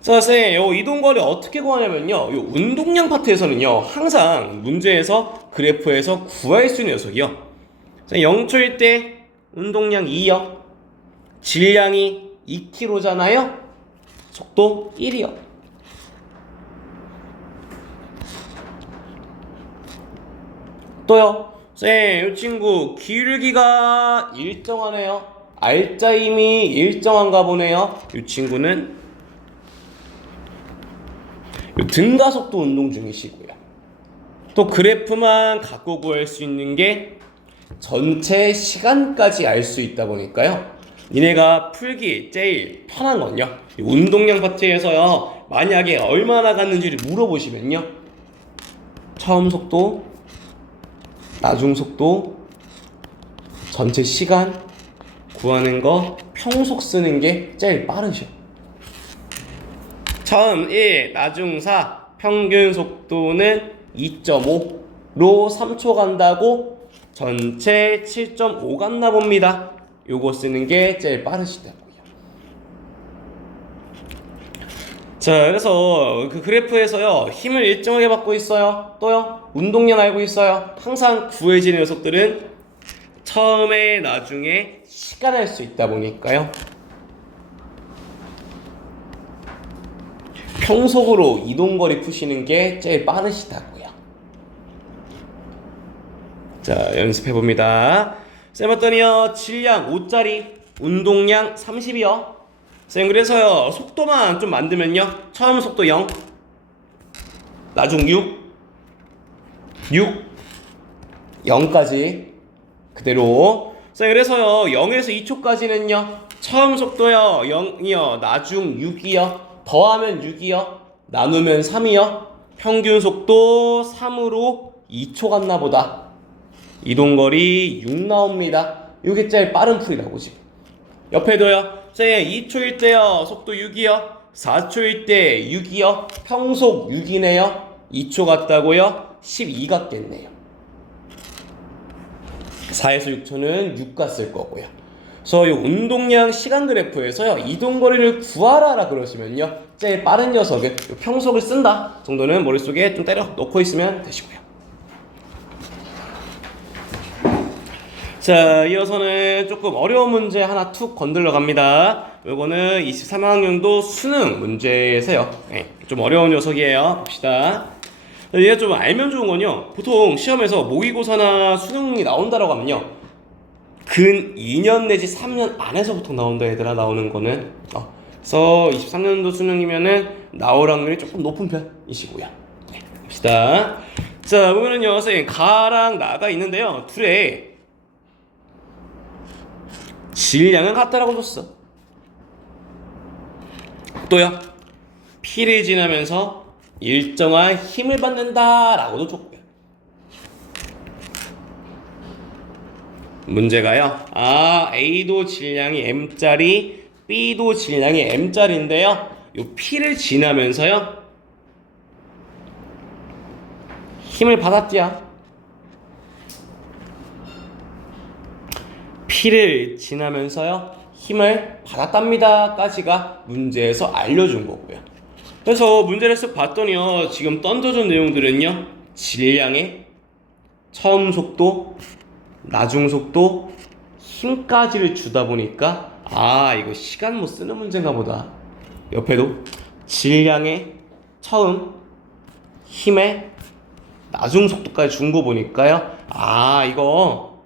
자, 쌤, 요 이동 거리 어떻게 구하냐면요, 요 운동량 파트에서는요, 항상 문제에서 그래프에서 구할 수 있는 녀석이요. 자, 0초일 때 운동량 2요. 질량이 2kg잖아요. 속도 1이요. 또요, 쌤, 이 친구 기울기가 일정하네요. 알짜임이 일정한가 보네요. 이 친구는 등가속도 운동 중이시고요. 또 그래프만 갖고 구할 수 있는 게 전체 시간까지 알 수 있다 보니까요, 니네가 풀기 제일 편한 건요, 운동량 파트에서요, 만약에 얼마나 갔는지를 물어보시면요, 처음 속도, 나중 속도, 전체 시간 구하는 거 평속 쓰는 게 제일 빠르죠. 처음 1, 나중 4, 평균 속도는 2.5로 3초 간다고 전체 7.5 갔나 봅니다. 요거 쓰는 게 제일 빠르시다고요. 자, 그래서 그 그래프에서요, 힘을 일정하게 받고 있어요. 또요, 운동량 알고 있어요. 항상 구해지는 녀석들은 처음에 나중에 시간 알 수 있다 보니까요, 평속으로 이동거리 푸시는 게 제일 빠르시다고요. 자, 연습해봅니다. 쌤 봤더니요, 질량 5짜리, 운동량 30이요. 쌤, 그래서요, 속도만 좀 만들면요, 처음 속도 0, 나중 6, 0까지 그대로. 쌤, 그래서요, 0에서 2초까지는요, 처음 속도요 0이요, 나중 6이요, 더하면 6이요, 나누면 3이요, 평균 속도 3으로 2초 갔나 보다. 이동거리 6 나옵니다. 이게 제일 빠른 풀이라고 지금. 옆에도요, 쌤 2초일 때요, 속도 6이요. 4초일 때 6이요. 평속 6이네요. 2초 같다고요? 12 같겠네요. 4에서 6초는 6 같을 거고요. 그래서 이 운동량 시간 그래프에서요, 이동거리를 구하라라 그러시면요, 제일 빠른 녀석의 평속을 쓴다 정도는 머릿속에 좀 때려 넣고 있으면 되시고요. 자, 이어서는 조금 어려운 문제 하나 툭 건들러 갑니다. 요거는 23학년도 수능 문제에서요. 네, 좀 어려운 녀석이에요. 봅시다. 얘가 좀 알면 좋은 건요, 보통 시험에서 모의고사나 수능이 나온다라고 하면요, 근 2년 내지 3년 안에서 보통 나온다 얘들아. 나오는 거는 그래서 23년도 수능이면은 나올 확률이 조금 높은 편이시고요. 네, 봅시다. 자, 보면은요, 선생님 가랑 나가 있는데요, 둘의 질량은 같다라고 줬어. 또요, 피를 지나면서 일정한 힘을 받는다라고도 줬고요. 문제가요, A도 질량이 M짜리, B도 질량이 M짜리인데요, 요 P를 지나면서요 힘을 받았지야. P를 지나면서요 힘을 받았답니다 까지가 문제에서 알려준 거고요. 그래서 문제를 쓱 봤더니요, 지금 던져준 내용들은요, 질량의 처음 속도, 나중 속도, 힘까지를 주다 보니까 이거 시간 못 쓰는 문제인가 보다. 옆에도 질량의 처음, 힘의 나중 속도까지 준 거 보니까요, 이거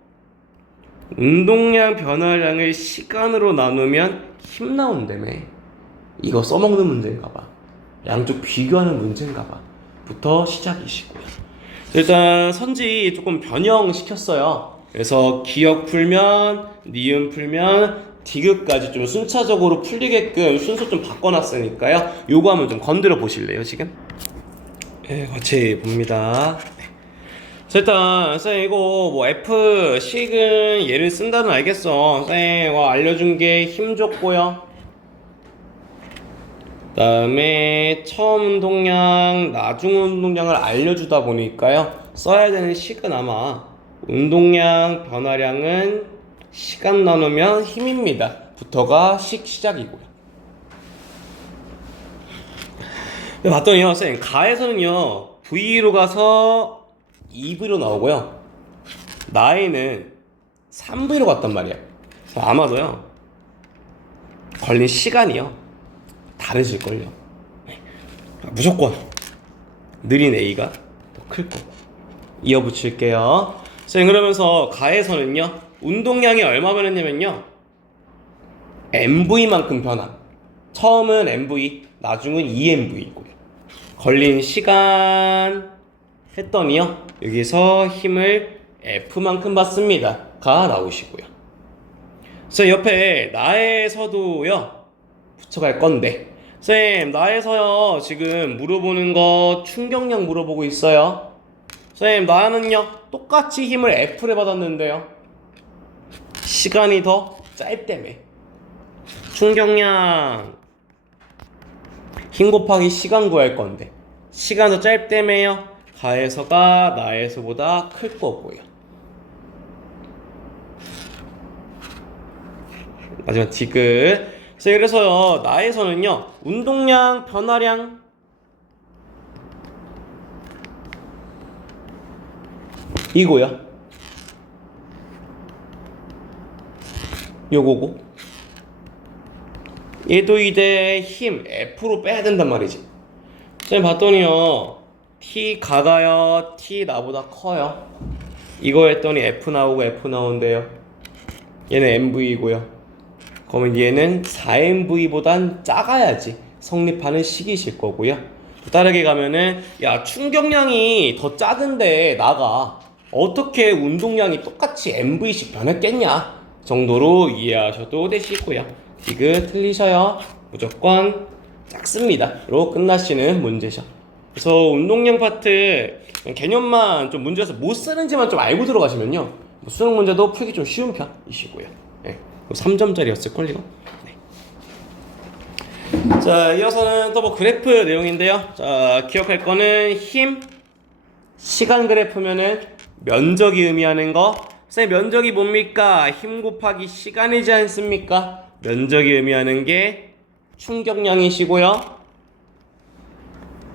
운동량 변화량을 시간으로 나누면 힘 나온다며. 이거 써먹는 문제인가봐. 양쪽 비교하는 문제인가봐. 부터 시작이시고요. 일단 선지 조금 변형시켰어요. 그래서 기억 풀면, 니은 풀면, 디귿까지 좀 순차적으로 풀리게끔 순서 좀 바꿔놨으니까요, 요거 한번 좀 건드려 보실래요 지금? 네, 같이 봅니다. 자, 일단 쌤 이거 뭐 F 식은 얘를 쓴다는 알겠어. 쌤 이거 알려준 게 힘 줬고요, 그 다음에 처음 운동량, 나중 운동량을 알려주다 보니까요, 써야 되는 식은 아마 운동량 변화량은 시간 나누면 힘입니다 부터가 식 시작이고요. 봤더니요, 쌤 가에서는요 V로 가서 2V로 나오고요, 나에는 3V로 갔단 말이야. 아마도요 걸린 시간이요 다르실걸요. 무조건 느린 A가 더 클 거고. 이어붙일게요. 자, 그러면서 가에서는요 운동량이 얼마 변했냐면요, MV만큼 변함. 처음은 MV, 나중은 EMV고요. 걸린 시간 했더니요, 여기서 힘을 F만큼 받습니다 가 나오시고요. 그래서 옆에 나에서도요 붙여갈 건데, 쌤 나에서요 지금 물어보는 거 충격량 물어보고 있어요. 쌤 나는요 똑같이 힘을 F를 받았는데요, 시간이 더 짧다며. 충격량 힘 곱하기 시간 구할 건데 시간 더 짧다며요. 가에서가 나에서보다 클 거고요. 마지막 디귿. 그래서요 나에서는요 운동량 변화량 이고요, 요거고, 얘도 이대 힘 F로 빼야 된단 말이지. 쌤 봤더니요 T 가가요 T 나보다 커요. 이거 했더니 F 나오고 F 나온대요. 얘는 MV이고요. 그러면 얘는 4MV보단 작아야지 성립하는 식이실 거고요. 다르게 가면은 야 충격량이 더 작은데 나가 어떻게 운동량이 똑같이 MV씩 변했겠냐 정도로 이해하셔도 되시고요. 이거 틀리셔요. 무조건 작습니다 로 끝나시는 문제죠. 그래서 운동량 파트 개념만 좀 문제에서 뭐 쓰는지만 좀 알고 들어가시면요, 수능 문제도 풀기 좀 쉬운 편이시고요. 네. 3점짜리였을걸 이거? 네. 자, 이어서는 또 뭐 그래프 내용인데요. 자, 기억할 거는 힘, 시간 그래프면은 면적이 의미하는 거. 선생님, 면적이 뭡니까? 힘 곱하기 시간이지 않습니까? 면적이 의미하는 게 충격량이시고요.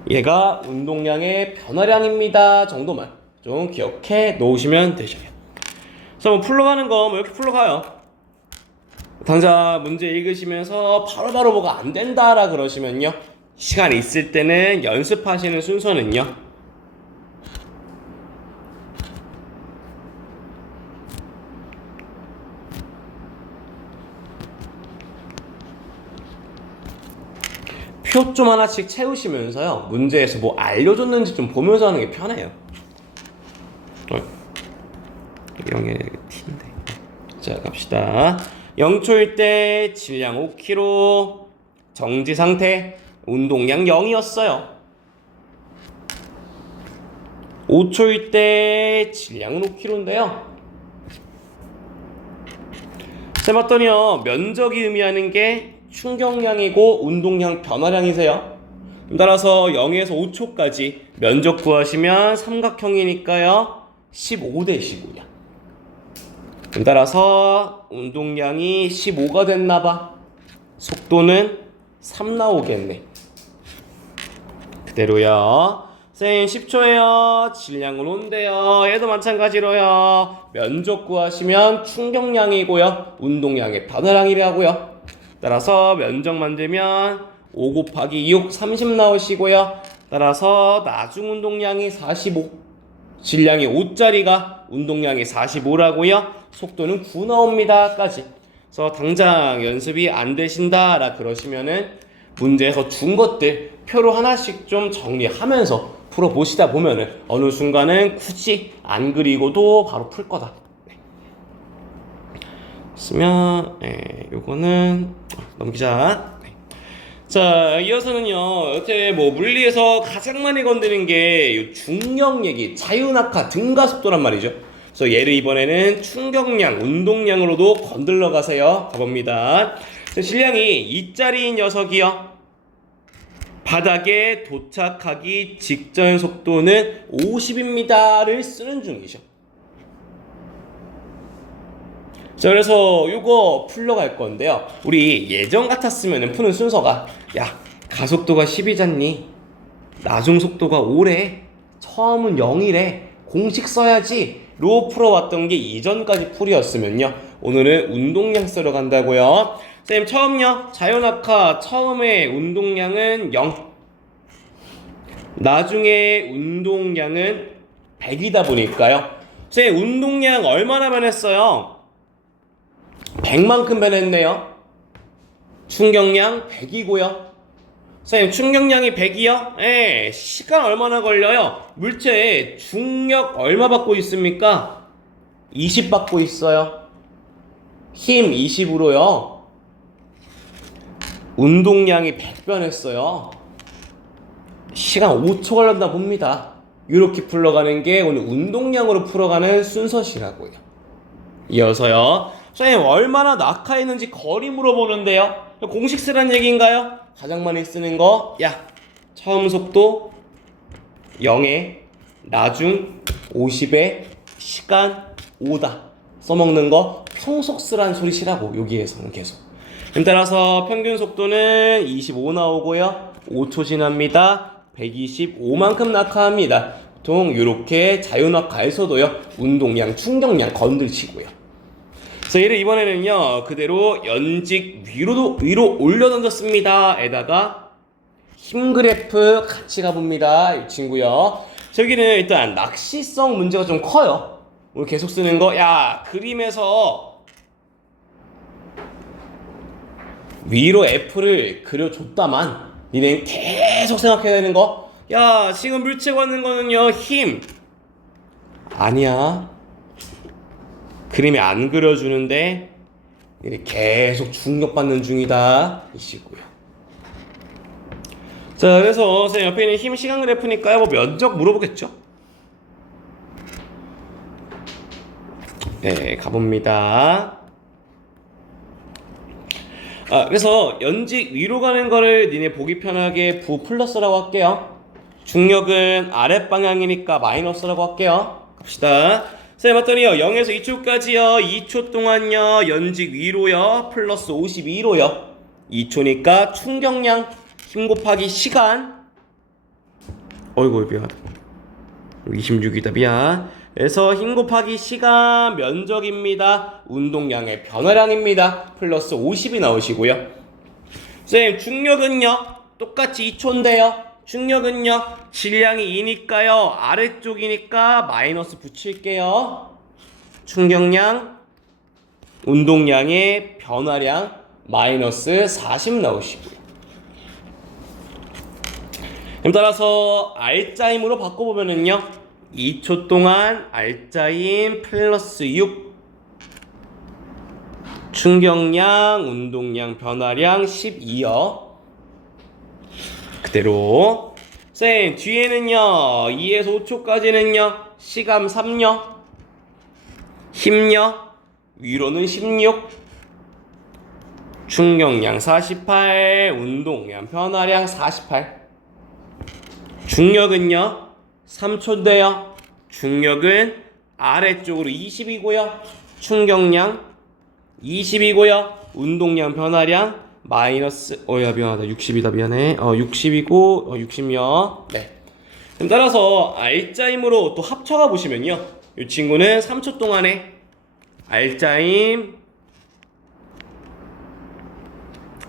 얘가 운동량의 변화량입니다. 정도만 좀 기억해 놓으시면 되죠. 그래서 뭐 풀러가는 거 뭐 이렇게 풀러가요. 당장 문제 읽으시면서 바로바로 뭐가 안 된다라 그러시면요. 시간 있을 때는 연습하시는 순서는요. 표 좀 하나씩 채우시면서요. 문제에서 뭐 알려줬는지 좀 보면서 하는 게 편해요. 이런 게 T인데. 자, 갑시다. 0초일 때 질량 5kg, 정지 상태, 운동량 0이었어요. 5초일 때 질량은 5kg인데요. 세봤더니요, 면적이 의미하는 게 충격량이고 운동량 변화량이세요. 따라서 0에서 5초까지 면적 구하시면 삼각형이니까요 15대시고요. 따라서 운동량이 15가 됐나봐. 속도는 3 나오겠네. 그대로요. 쌤 10초에요. 질량은 5인데요. 얘도 마찬가지로요. 면적 구하시면 충격량이고요. 운동량의 변화량이라고요. 따라서 면적 만들면 5 곱하기 6, 30 나오시고요. 따라서 나중 운동량이 45, 질량이 5짜리가 운동량이 45라고요. 속도는 9 나옵니다. 까지. 그래서 당장 연습이 안 되신다라 그러시면은 문제에서 준 것들 표로 하나씩 좀 정리하면서 풀어보시다 보면은 어느 순간은 굳이 안 그리고도 바로 풀 거다. 쓰면 요거는 넘기자. 자, 이어서는요. 여태 뭐 물리에서 가장 많이 건드는 게 중력 얘기, 자유낙하, 등가속도란 말이죠. 그래서 얘를 이번에는 충격량, 운동량으로도 건들러 가세요. 가봅니다. 질량이 2짜리인 녀석이요. 바닥에 도착하기 직전 속도는 50입니다를 쓰는 중이죠. 자, 그래서 이거 풀러갈 건데요. 우리 예전 같았으면 푸는 순서가 야, 가속도가 10이잖니? 나중 속도가 5래. 처음은 0이래. 공식 써야지. 로 풀어왔던 게 이전까지 풀이었으면요. 오늘은 운동량 쓰러 간다고요. 선생님, 처음요. 자연낙하 처음에 운동량은 0. 나중에 운동량은 100이다 보니까요. 선생님, 운동량 얼마나 변했어요? 100만큼 변했네요. 충격량 100이고요. 선생님, 충격량이 100이요? 예, 시간 얼마나 걸려요? 물체에 중력 얼마 받고 있습니까? 20 받고 있어요. 힘 20으로요. 운동량이 100 변했어요. 시간 5초 걸린다 봅니다. 이렇게 풀러가는 게 오늘 운동량으로 풀어가는 순서시라고요. 이어서요. 선생님, 얼마나 낙하했는지 거리 물어보는데요. 공식 쓰란 얘기인가요? 가장 많이 쓰는 거, 야, 처음 속도 0에 나중 50에 시간 5다 써먹는 거 평속 쓰란 소리시라고. 여기에서는 계속. 따라서 평균 속도는 25 나오고요. 5초 지납니다. 125만큼 낙하합니다. 보통 이렇게 자유낙하에서도요, 운동량, 충격량 건들치고요. 그래서 얘를 이번에는요, 그대로 연직 위로 올려 던졌습니다. 에다가 힘 그래프 같이 가봅니다. 이 친구요. 저기는 일단 낚시성 문제가 좀 커요. 오늘 계속 쓰는 거, 야, 그림에서 위로 F를 그려줬다만 니네 계속 생각해야 되는 거, 야, 지금 물체 받는 거는요, 힘 아니야. 그림이 안 그려주는데 계속 중력받는 중이다 이시고요. 자, 그래서 선생님 옆에 있는 힘 시간 그래프니까요, 뭐 면적 물어보겠죠. 네, 가봅니다. 그래서 연직 위로 가는 거를 니네 보기 편하게 부 플러스라고 할게요. 중력은 아랫 방향이니까 마이너스라고 할게요. 갑시다. 선생님 봤더니요 0에서 2초까지요 2초 동안요 연직 위로요 플러스 52로요 2초니까 충격량 힘 곱하기 시간 어이구 미안 26이다 미안. 그래서 힘 곱하기 시간 면적입니다. 운동량의 변화량입니다. 플러스 50이 나오시고요. 선생님 중력은요 똑같이 2초인데요 중력은요 질량이 2니까요 아래쪽이니까 마이너스 붙일게요. 충격량 운동량의 변화량 마이너스 40 나오시고요. 그럼 따라서 알짜임으로 바꿔보면은요 2초 동안 알짜임 플러스 6 충격량 운동량 변화량 12요. 그대로 쌤 뒤에는요 2에서 5초까지는요 시감 3요 힘요 위로는 16 충격량 48 운동량 변화량 48 중력은요 3초인데요 중력은 아래쪽으로 20이고요 충격량 20이고요 운동량 변화량 마이너스 야 미안하다 60이다 미안해 60이고 60요. 네. 그럼 따라서 알짜임으로 또 합쳐가 보시면요 이 친구는 3초 동안에 알짜임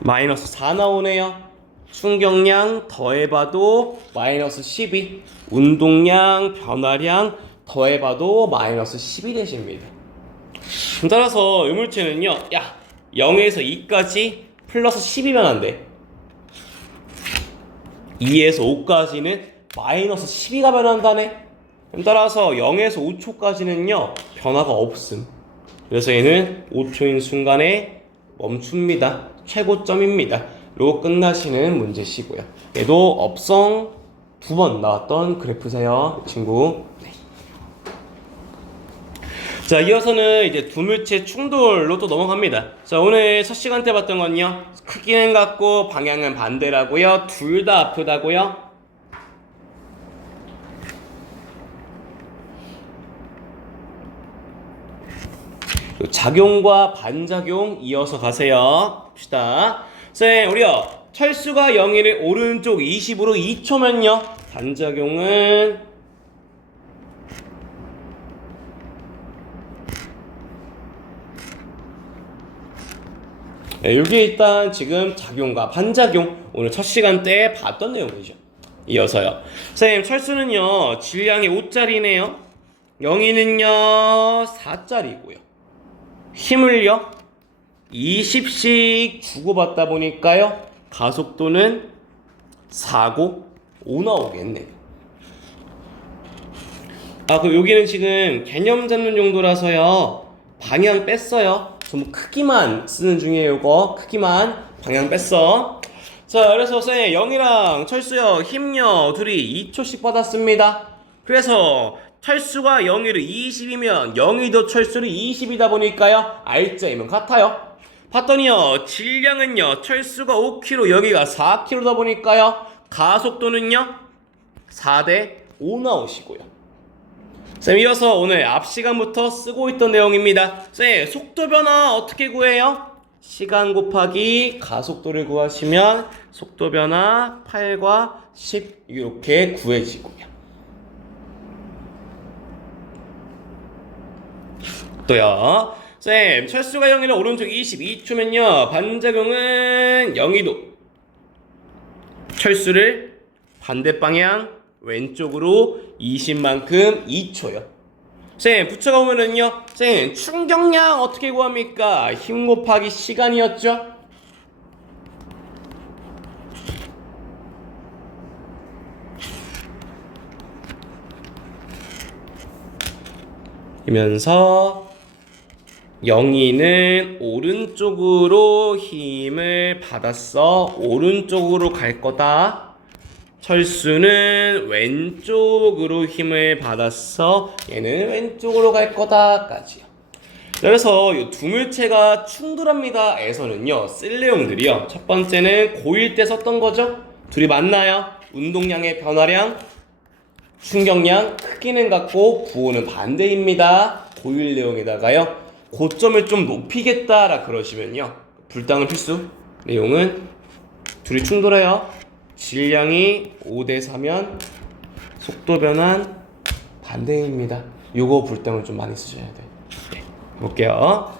마이너스 4 나오네요. 충격량 더해봐도 마이너스 12 운동량 변화량 더해봐도 마이너스 10이 되십니다. 그럼 따라서 의물체는요 0에서 2까지 플러스 10이면 안돼 2에서 5까지는 마이너스 12가 변한다네. 그럼 따라서 0에서 5초까지는요 변화가 없음. 그래서 얘는 5초인 순간에 멈춥니다. 최고점입니다. 로 끝나시는 문제시고요. 얘도 업성 2번 나왔던 그래프세요 이 친구. 네. 자 이어서는 이제 두물체 충돌로 또 넘어갑니다. 자 오늘 첫 시간 때 봤던 건요 크기는 같고 방향은 반대라고요. 둘 다 아프다고요. 작용과 반작용 이어서 가세요. 봅시다. 쌤 우리요 철수가 0을 오른쪽 20으로 2초면요 반작용은 이게 일단 지금 작용과 반작용 오늘 첫 시간 때 봤던 내용이죠. 이어서요 선생님 철수는요 질량이 5짜리네요 0이는요 4짜리고요 힘을요 20씩 주고받다 보니까요 가속도는 4고 5 나오겠네요. 그럼 여기는 지금 개념 잡는 정도라서요 방향 뺐어요. 좀 크기만 쓰는 중이에요. 이거 크기만 방향 뺐어. 자 그래서 쌤 0이랑 철수요 힘요 둘이 2초씩 받았습니다. 그래서 철수가 0이를 20이면 0이도 철수를 20이다 보니까요 알짜임은 같아요. 봤더니요 질량은요 철수가 5kg 여기가 4kg다 보니까요 가속도는요 4대 5 나오시고요. 쌤 이어서 오늘 앞 시간부터 쓰고 있던 내용입니다. 쌤 속도 변화 어떻게 구해요? 시간 곱하기 가속도를 구하시면 속도 변화 8과 10 이렇게 구해지고요. 또요 쌤 철수가 0이라 오른쪽 22초면요 반작용은 0이도 철수를 반대 방향 왼쪽으로 20만큼 2초요. 쌤 붙여가 보면은요 쌤 충격량 어떻게 구합니까? 힘 곱하기 시간이었죠. 이면서 0이는 오른쪽으로 힘을 받았어. 오른쪽으로 갈 거다. 철수는 왼쪽으로 힘을 받았어. 얘는 왼쪽으로 갈 거다. 까지요. 그래서 이 두 물체가 충돌합니다에서는요, 쓸 내용들이요. 첫 번째는 고1 때 썼던 거죠. 둘이 만나요. 운동량의 변화량, 충격량, 크기는 같고 부호는 반대입니다. 고1 내용에다가요. 고점을 좀 높이겠다라 그러시면요. 불당은 필수. 내용은 둘이 충돌해요. 질량이 5대 4면 속도 변환 반대입니다. 요거 불당을 좀 많이 쓰셔야 돼요. 네, 볼게요.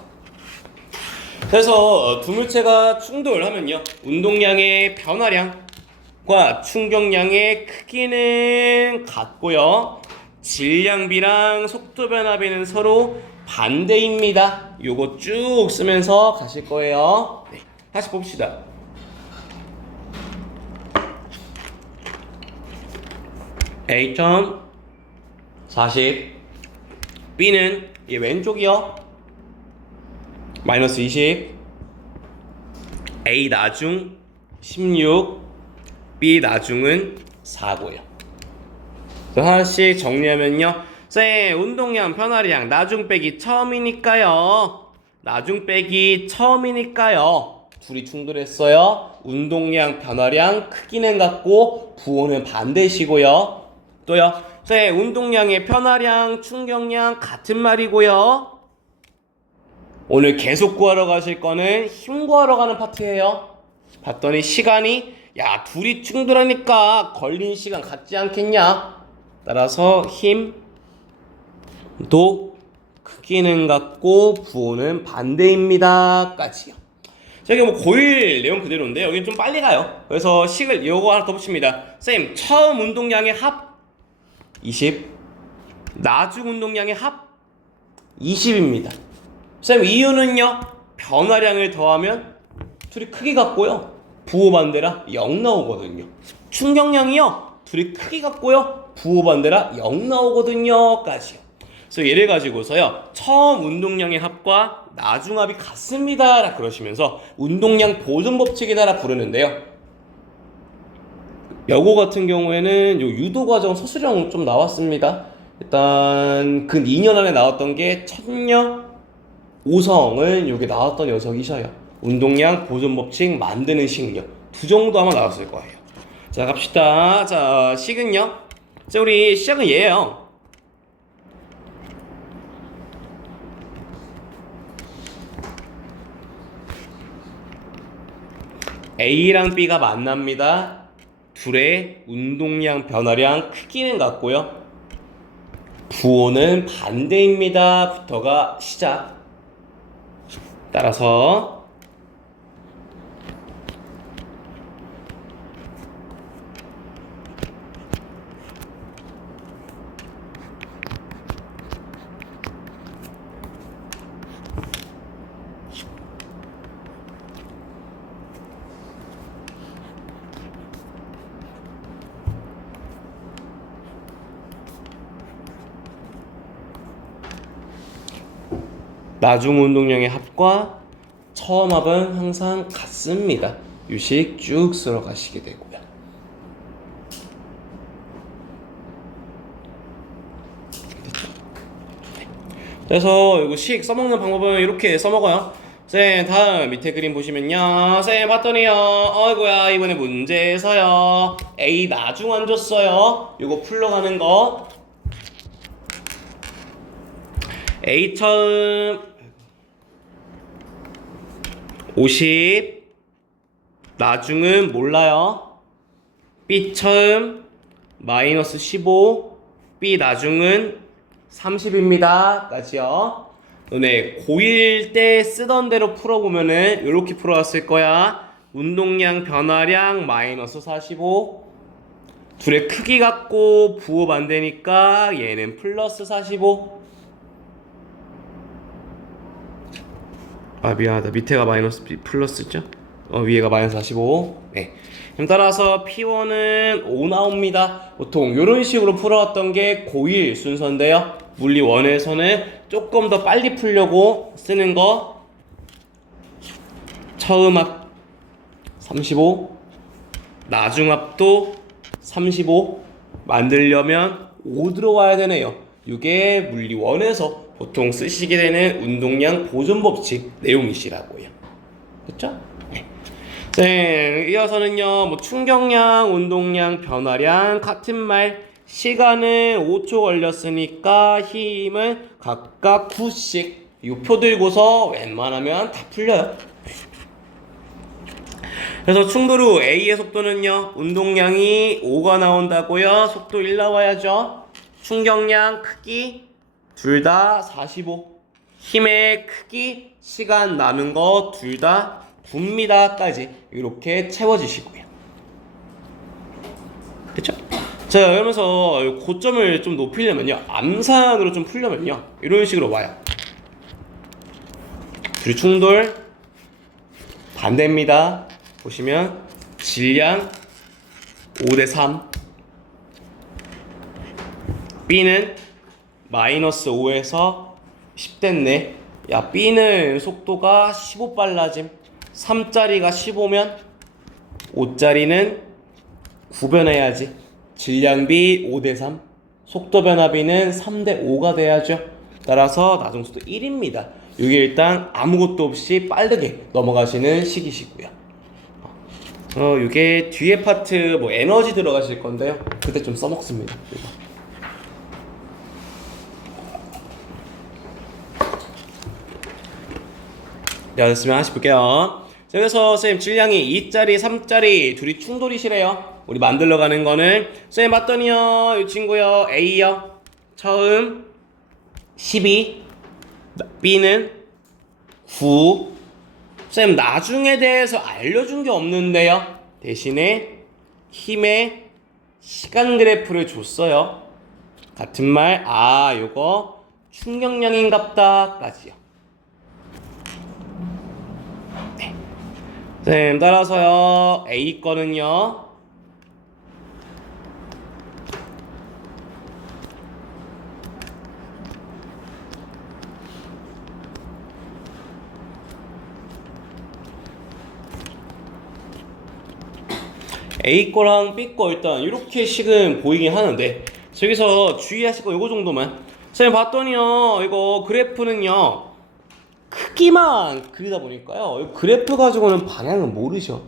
그래서 두 물체가 충돌하면요, 운동량의 변화량과 충격량의 크기는 같고요, 질량비랑 속도 변화비는 서로 반대입니다. 요거 쭉 쓰면서 가실 거예요. 네, 다시 봅시다. A점 40, B는 이 왼쪽이요 마이너스 20, A 나중 16, B 나중은 4고요. 하나씩 정리하면요, 쌤 운동량 변화량 나중 빼기 처음이니까요. 나중 빼기 처음이니까요. 둘이 충돌했어요. 운동량 변화량 크기는 같고 부호는 반대시고요. 또요, 쌤 운동량의 변화량 충격량 같은 말이고요. 오늘 계속 구하러 가실 거는 힘 구하러 가는 파트예요. 봤더니 시간이, 야 둘이 충돌하니까 걸린 시간 같지 않겠냐. 따라서 힘도 크기는 같고 부호는 반대입니다 까지요. 자, 이게 뭐 고1 내용 그대로인데 여기 좀 빨리 가요. 그래서 식을 요거 하나 더 붙입니다. 쌤 처음 운동량의 합 20, 나중 운동량의 합 20입니다. 쌤 이유는요, 변화량을 더하면 둘이 크기 같고요, 부호 반대라 0 나오거든요. 충격량이요, 둘이 크기 같고요, 부호 반대라 0 나오거든요 까지요. 그래서 얘를 가지고서요, 처음 운동량의 합과 나중 합이 같습니다 라 그러시면서 운동량 보존 법칙이다라 부르는데요, 여고 같은 경우에는 요 유도 과정 서술형 좀 나왔습니다. 일단 근 2년 안에 나왔던 게 천녀 오성은 여기 나왔던 녀석이셔요. 운동량 보존 법칙 만드는 식력 두 정도 아마 나왔을 거예요. 자 갑시다. 자 식은요, 자 우리 시작은 얘예요. A랑 B가 만납니다. 둘의 운동량 변화량 크기는 같고요, 부호는 반대입니다 부터가 시작. 따라서 나중 운동량의 합과 처음 합은 항상 같습니다. 유식 쭉 쓸어 가시게 되고요. 그래서 이거 식 써먹는 방법은 이렇게 써먹어요. 쌤 다음 밑에 그림 보시면요, 쌤 봤더니요, 어이구야 이번에 문제에서요 A 나중 안 줬어요. 이거 풀러가는 거, A 처음 50, 나중은 몰라요. B 처음 마이너스 15, B 나중은 30입니다 까지요. 너네 고1 때 쓰던 대로 풀어보면은 이렇게 풀어왔을 거야. 운동량 변화량 마이너스 45, 둘의 크기 같고 부호 반대니까 얘는 플러스 45. 아 미안하다, 밑에가 마이너스 플러스죠? 위에가 마이너스 45. 네. 그럼 따라서 P1은 5 나옵니다. 보통 이런 식으로 풀어왔던 게 고1 순서인데요, 물리 1에서는 조금 더 빨리 풀려고 쓰는 거, 처음 합 35, 나중 합도 35 만들려면 5 들어와야 되네요. 이게 물리 1에서 보통 쓰시게 되는 운동량 보존 법칙 내용이시라고요. 그렇죠? 네. 이어서는요, 뭐 충격량, 운동량, 변화량 같은 말. 시간은 5초 걸렸으니까 힘은 각각 9씩. 이 표 들고서 웬만하면 다 풀려요. 그래서 충돌 후 A의 속도는요, 운동량이 5가 나온다고요. 속도 1 나와야죠. 충격량, 크기 둘 다 45. 힘의 크기, 시간 나눈 거 둘 다 9입니다까지 이렇게 채워지시고요. 그쵸? 자, 그러면서 고점을 좀 높이려면요, 암산으로 좀 풀려면요, 이런 식으로 와요. 둘이 충돌 반대입니다. 보시면 질량 5대3, B는 마이너스 5에서 10 됐네. 야, B는 속도가 15 빨라짐. 3짜리가 15면 5짜리는 9 변해야지. 질량 B 5대3, 속도 변화 B는 3대5가 돼야죠. 따라서 나중속도 1입니다. 이게 일단 아무것도 없이 빠르게 넘어가시는 시기시고요. 이게 뒤에 파트 뭐 에너지 들어가실 건데요. 그때 좀 써먹습니다. 자, 됐으면 하나씩 볼게요. 자, 그래서 선생님 질량이 2짜리, 3짜리 둘이 충돌이시래요. 우리 만들러 가는 거는 선생님 봤더니요, 이 친구요, A요, 처음 12, B는 9. 선생님 나중에 대해서 알려준 게 없는데요. 대신에 힘의 시간 그래프를 줬어요. 같은 말, 요거 충격량인갑다까지요. 네. 선생님 따라서요, A 거는요, A 거랑 B 거 일단 이렇게 식은 보이긴 하는데, 여기서 주의하실 거 요거 정도만. 선생님 봤더니요, 이거 그래프는요, 크기만 그리다 보니까요, 그래프 가지고는 방향은 모르셔.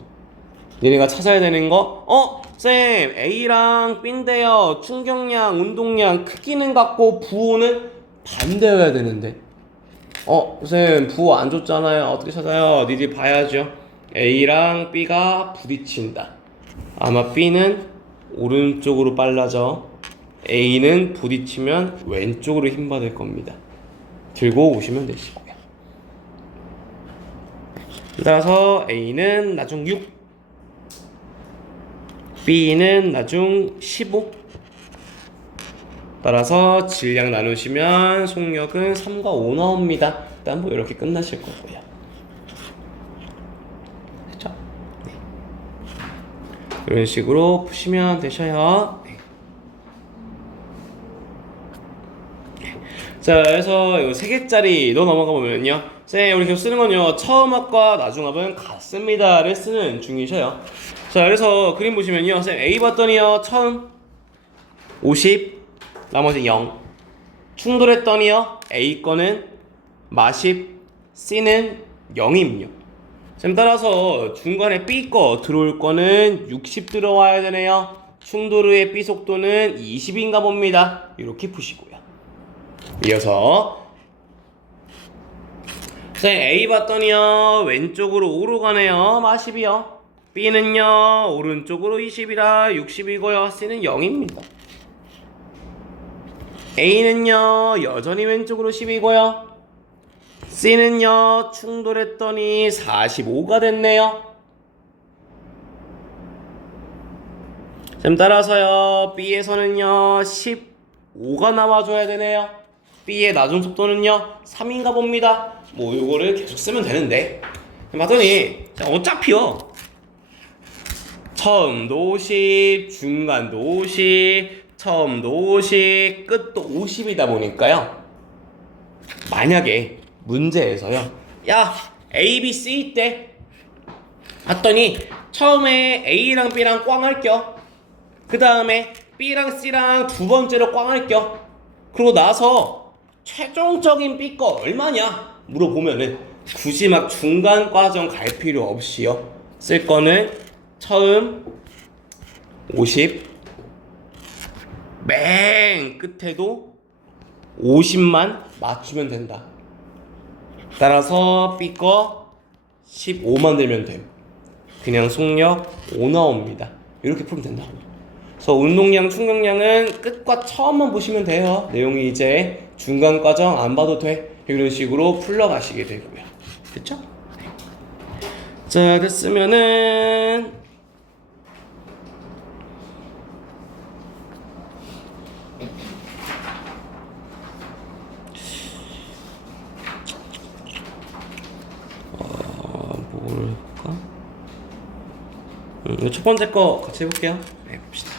얘네가 찾아야 되는 거, 쌤 A랑 B인데요, 충격량, 운동량, 크기는 같고 부호는 반대여야 되는데, 쌤 부호 안 줬잖아요. 어떻게 찾아요? 니들 봐야죠. A랑 B가 부딪힌다. 아마 B는 오른쪽으로 빨라져. A는 부딪히면 왼쪽으로 힘 받을 겁니다. 들고 오시면 되시고요. 따라서 A는 나중 6, B는 나중 15. 따라서 질량 나누시면 속력은 3과 5 나옵니다. 일단 뭐 이렇게 끝나실 거고요. 그렇죠? 네. 이런 식으로 푸시면 되셔요. 네. 자, 그래서 이거 3개짜리 너 넘어가 보면요, 쌤 우리 계속 쓰는 건요, 처음 합과 나중 합은 같습니다를 쓰는 중이셔요. 자, 그래서 그림 보시면요, 쌤 A 봤더니요, 처음 50, 나머지 0. 충돌했더니요, A 거는 마십, C는 0이며. 쌤 따라서 중간에 B 거 들어올 거는 60 들어와야 되네요. 충돌 후의 B 속도는 20인가 봅니다. 이렇게 푸시고요. 이어서 쌤 A 봤더니요, 왼쪽으로 5로 가네요. 마십이요. B는요, 오른쪽으로 20이라 60이고요. C는 0입니다. A는요, 여전히 왼쪽으로 10이고요. C는요, 충돌했더니 45가 됐네요. 쌤 따라서요, B에서는요, 15가 나와줘야 되네요. B의 나중 속도는요, 3인가 봅니다. 뭐 요거를 계속 쓰면 되는데, 봤더니 어차피요, 처음도 50, 중간도 50, 처음도 50, 끝도 50이다 보니까요, 만약에 문제에서요, 야 A, B, C 있대 봤더니 처음에 A랑 B랑 꽝 할겨, 그 다음에 B랑 C랑 두 번째로 꽝 할겨, 그러고 나서 최종적인 B 거 얼마냐 물어보면은 굳이 막 중간 과정 갈 필요 없이요. 쓸 거는 처음 50, 맨 끝에도 50만 맞추면 된다. 따라서 B 거 15만 되면 됨. 그냥 속력 5 나옵니다. 이렇게 풀면 된다. 그래서 운동량, 충격량은 끝과 처음만 보시면 돼요. 내용이 이제 중간 과정 안 봐도 돼. 이런 식으로 풀러가시게 되고요. 됐죠? 네. 자, 됐으면은 뭘 해볼까? 첫 번째 거 같이 해볼게요. 네, 봅시다.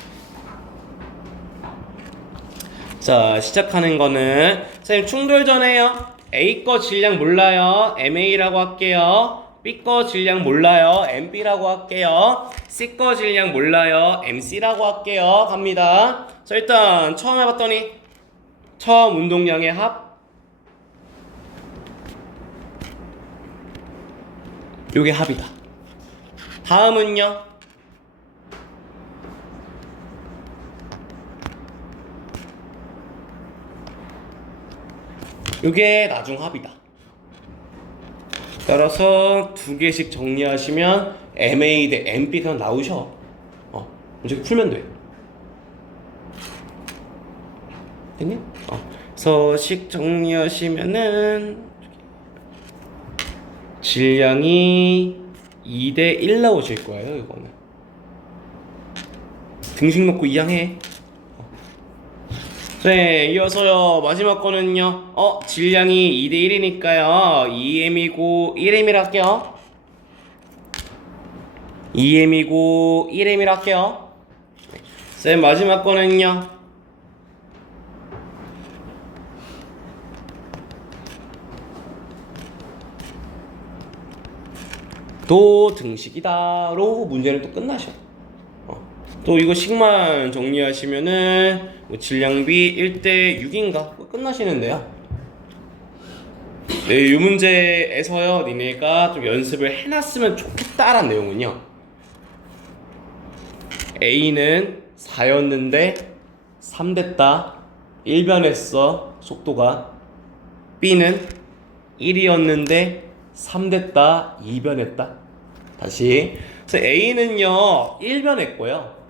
자, 시작하는 거는 선생님 충돌 전에요. A 거 질량 몰라요. MA라고 할게요. B 거 질량 몰라요. MB라고 할게요. C 거 질량 몰라요. MC라고 할게요. 갑니다. 자, 일단 처음 해봤더니 처음 운동량의 합 요게 합이다. 다음은요. 요게 나중 합이다. 따라서 두 개씩 정리하시면 MA 대 MB 그냥 나오셔. 이렇게 풀면 돼. 됐니? 그래서 식 정리하시면은 질량이 2 대 1 나오실 거예요. 이거는 등식 놓고 이항해. 네, 이어서요 마지막 거는요 질량이 2 대 1이니까요 2m이고 1m이라 할게요. 2m이고 1m이라 할게요. 네, 마지막 거는요 도 등식이다로 문제는 또 끝나셔. 또 이거 식만 정리하시면은 뭐 질량비 1대 6인가 끝나시는데요. 네, 이 문제에서요 니네가 좀 연습을 해놨으면 좋겠다라는 내용은요 A는 4였는데 3 됐다 1변했어 속도가. B는 1이었는데 3 됐다 2변했다. 다시. 그래서 A는요 1변했고요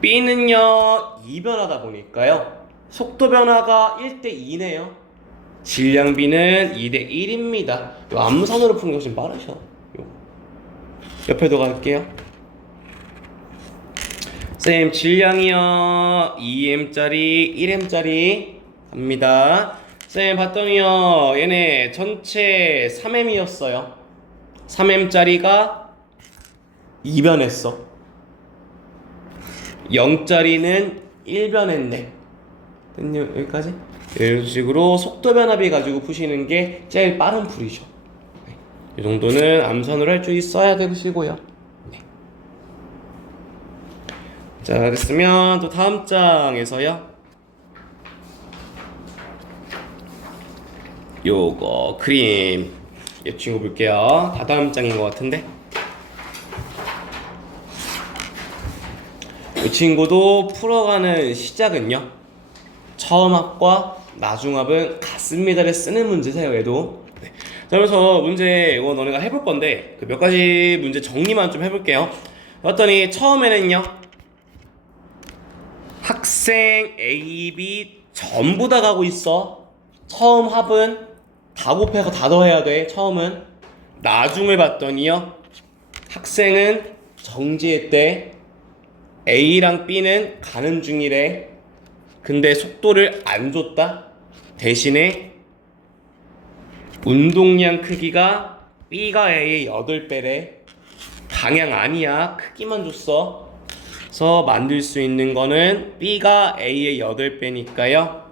B는요 2변하다 보니까요 속도 변화가 1대 2네요. 질량 B는 2대 1입니다. 요 암산으로 푸는 것이 좀 빠르셔. 옆에도 갈게요. 쌤 질량이요 2m짜리 1m짜리 갑니다. 쌤 봤더니요 얘네 전체 3m이었어요 3m짜리가 2변했어 0짜리는 1변했네. 됐니? 여기까지? 이런 식으로 속도 변화비 가지고 푸시는 게 제일 빠른 풀이죠. 네. 이 정도는 암산으로 할 줄 있어야 되시고요. 네. 자, 됐으면 또 다음 장에서요. 요거 그림 이 친구 볼게요. 다 다음 장인 것 같은데. 이 친구도 풀어가는 시작은요 처음 합과 나중 합은 같습니다를 쓰는 문제세요. 얘도. 네. 자, 그래서 문제 이거 너네가 해볼 건데 그 몇 가지 문제 정리만 좀 해볼게요. 봤더니 처음에는요 학생 A, B 전부 다 가고 있어. 처음 합은 다 곱해서 다 더해야 돼. 처음은. 나중을 봤더니요 학생은 정지했대. A랑 B는 가는 중이래. 근데 속도를 안 줬다. 대신에 운동량 크기가 B가 A의 8배래. 방향 아니야. 크기만 줬어. 그래서 만들 수 있는 거는 B가 A의 8배니까요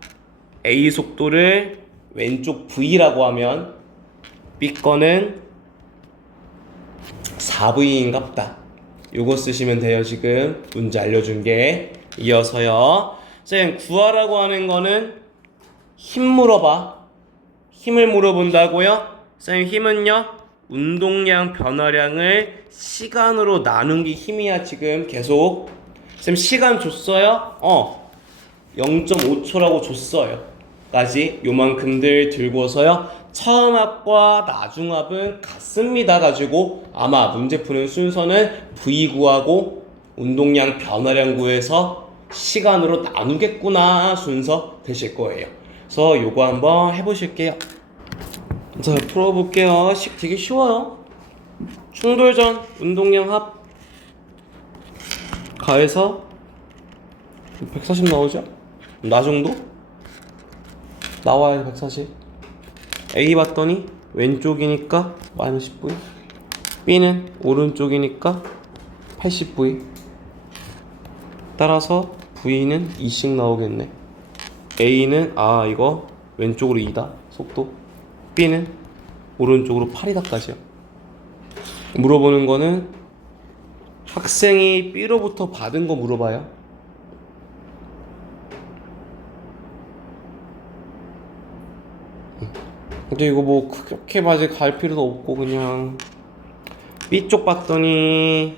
A 속도를 왼쪽 V라고 하면 B 거는 4V인갑다. 요거 쓰시면 돼요. 지금 문제 알려준 게. 이어서요 쌤, 구하라고 하는 거는 힘 물어봐. 힘을 물어본다고요? 쌤, 힘은요? 운동량 변화량을 시간으로 나눈 게 힘이야. 지금 계속 쌤, 시간 줬어요? 0.5초라고 줬어요. 까지 요만큼들 들고서요, 처음 합과 나중 합은 같습니다 가지고 아마 문제 푸는 순서는 V 구하고 운동량 변화량 구해서 시간으로 나누겠구나 순서 되실 거예요. 그래서 요거 한번 해보실게요. 자, 풀어볼게요. 되게 쉬워요. 충돌 전 운동량 합 가해서 140 나오죠? 나 정도? 나와요. 140. A 봤더니 왼쪽이니까 마이너스 10V, B는 오른쪽이니까 80V. 따라서 V는 2씩 나오겠네. A는 이거 왼쪽으로 2다 속도, B는 오른쪽으로 8이다까지요. 물어보는 거는 학생이 B로부터 받은 거 물어봐요. 근데 이거 뭐 그렇게 맞이 갈 필요도 없고 그냥 B쪽 봤더니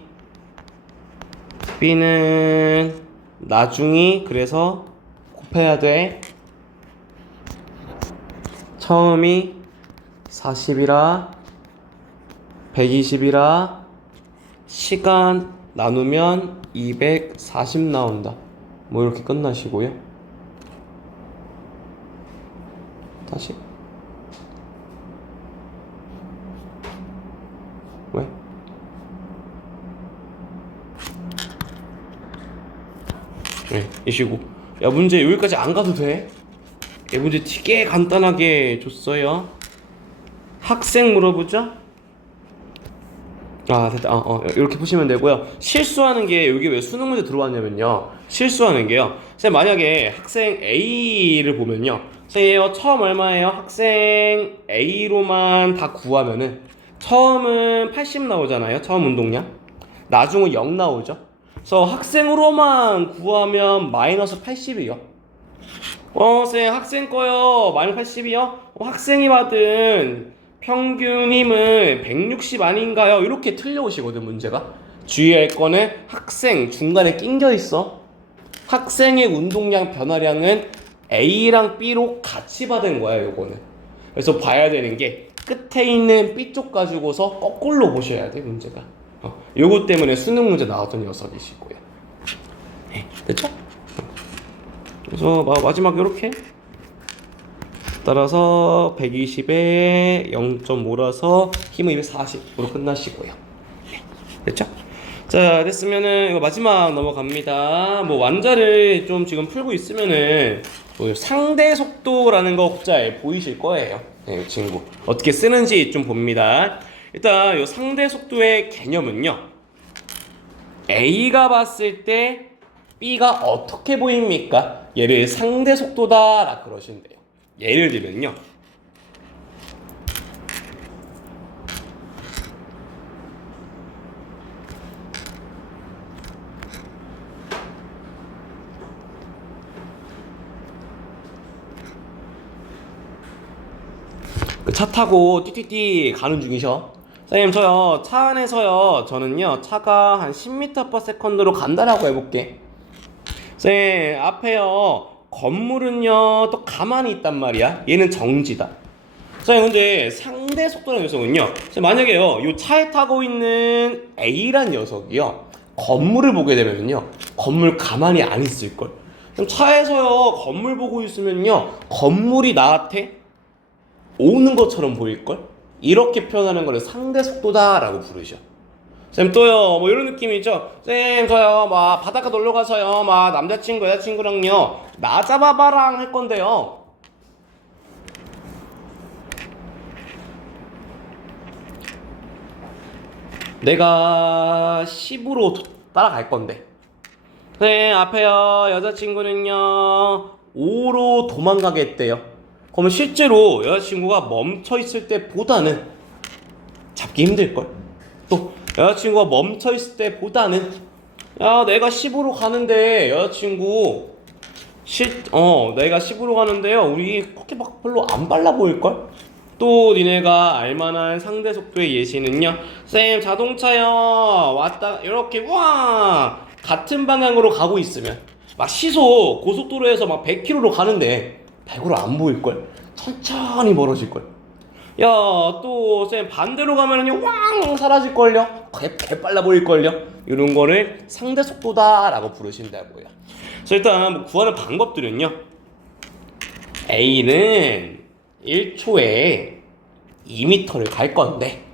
B는 나중이 그래서 곱해야 돼. 처음이 40이라 120이라 시간 나누면 240 나온다. 뭐 이렇게 끝나시고요. 다시 왜? 네, 이시고. 야, 문제 여기까지 안 가도 돼? 이 문제 되게 간단하게 줬어요. 학생 물어보죠? 됐다. 이렇게 보시면 되고요. 실수하는 게 여기 왜 수능 문제 들어왔냐면요. 실수하는 게요. 선생님, 만약에 학생 A를 보면요. 선생님, 처음 얼마예요? 학생 A로만 다 구하면은 처음은 80 나오잖아요. 처음 운동량. 나중은 0 나오죠. 그래서 학생으로만 구하면 마이너스 80이요. 쌤, 학생 거요. 마이너스 80이요? 학생이 받은 평균 힘은 160 아닌가요? 이렇게 틀려오시거든, 문제가. 주의할 거는 학생 중간에 낑겨 있어. 학생의 운동량 변화량은 A랑 B로 같이 받은 거야, 요거는. 그래서 봐야 되는 게 끝에 있는 B쪽 가지고서 거꾸로 보셔야 돼, 문제가. 요거 때문에 수능 문제 나왔던 녀석이시고요. 됐죠? 그래서 마지막 요렇게 따라서 120에 0.5라서 힘은 240으로 끝나시고요. 됐죠? 자, 됐으면은 이거 마지막 넘어갑니다. 뭐 완자를 좀 지금 풀고 있으면은 뭐 상대 속도라는 거 잘 보이실 거예요. 네, 이 친구 어떻게 쓰는지 좀 봅니다. 일단 이 상대 속도의 개념은요, A가 봤을 때 B가 어떻게 보입니까? 얘를 상대 속도다 라 그러신대요. 예를 들면요, 그 차 타고 띠띠띠 가는 중이셔. 선생님, 저요 차 안에서요, 저는요 차가 한 10m/s로 간다라고 해볼게. 선생님, 앞에요 건물은요 또 가만히 있단 말이야. 얘는 정지다. 선생님, 근데 상대 속도라는 녀석은요, 만약에요 요 차에 타고 있는 A란 녀석이요 건물을 보게 되면요 건물 가만히 안 있을걸. 그럼 차에서요 건물 보고 있으면요 건물이 나한테 오는 것처럼 보일걸? 이렇게 표현하는 거를 상대 속도다 라고 부르죠. 쌤, 또요 뭐 이런 느낌이죠. 쌤, 저요 막 바닷가 놀러 가서요 막 남자친구 여자친구랑요 나 잡아봐랑 할 건데요, 내가 10으로 따라갈 건데, 쌤, 앞에요 여자친구는요 5로 도망가겠대요. 그러면 실제로 여자친구가 멈춰있을 때보다는 잡기 힘들걸. 또 여자친구가 멈춰있을 때보다는 야, 내가 10으로 가는데 여자친구 내가 10으로 가는데요. 우리 그렇게 막 별로 안 빨라 보일걸? 또 니네가 알만한 상대 속도의 예시는요. 쌤, 자동차요. 왔다, 이렇게, 와! 같은 방향으로 가고 있으면. 막 시속, 고속도로에서 막 100km로 가는데, 100으로 안 보일걸? 천천히 멀어질걸? 야, 또, 쌤, 반대로 가면은요, 왕! 사라질걸요? 개 빨라 보일걸요? 이런 거를 상대 속도다라고 부르신다고요. 그래서 일단 뭐 구하는 방법들은요. A는 1초에 2m를 갈 건데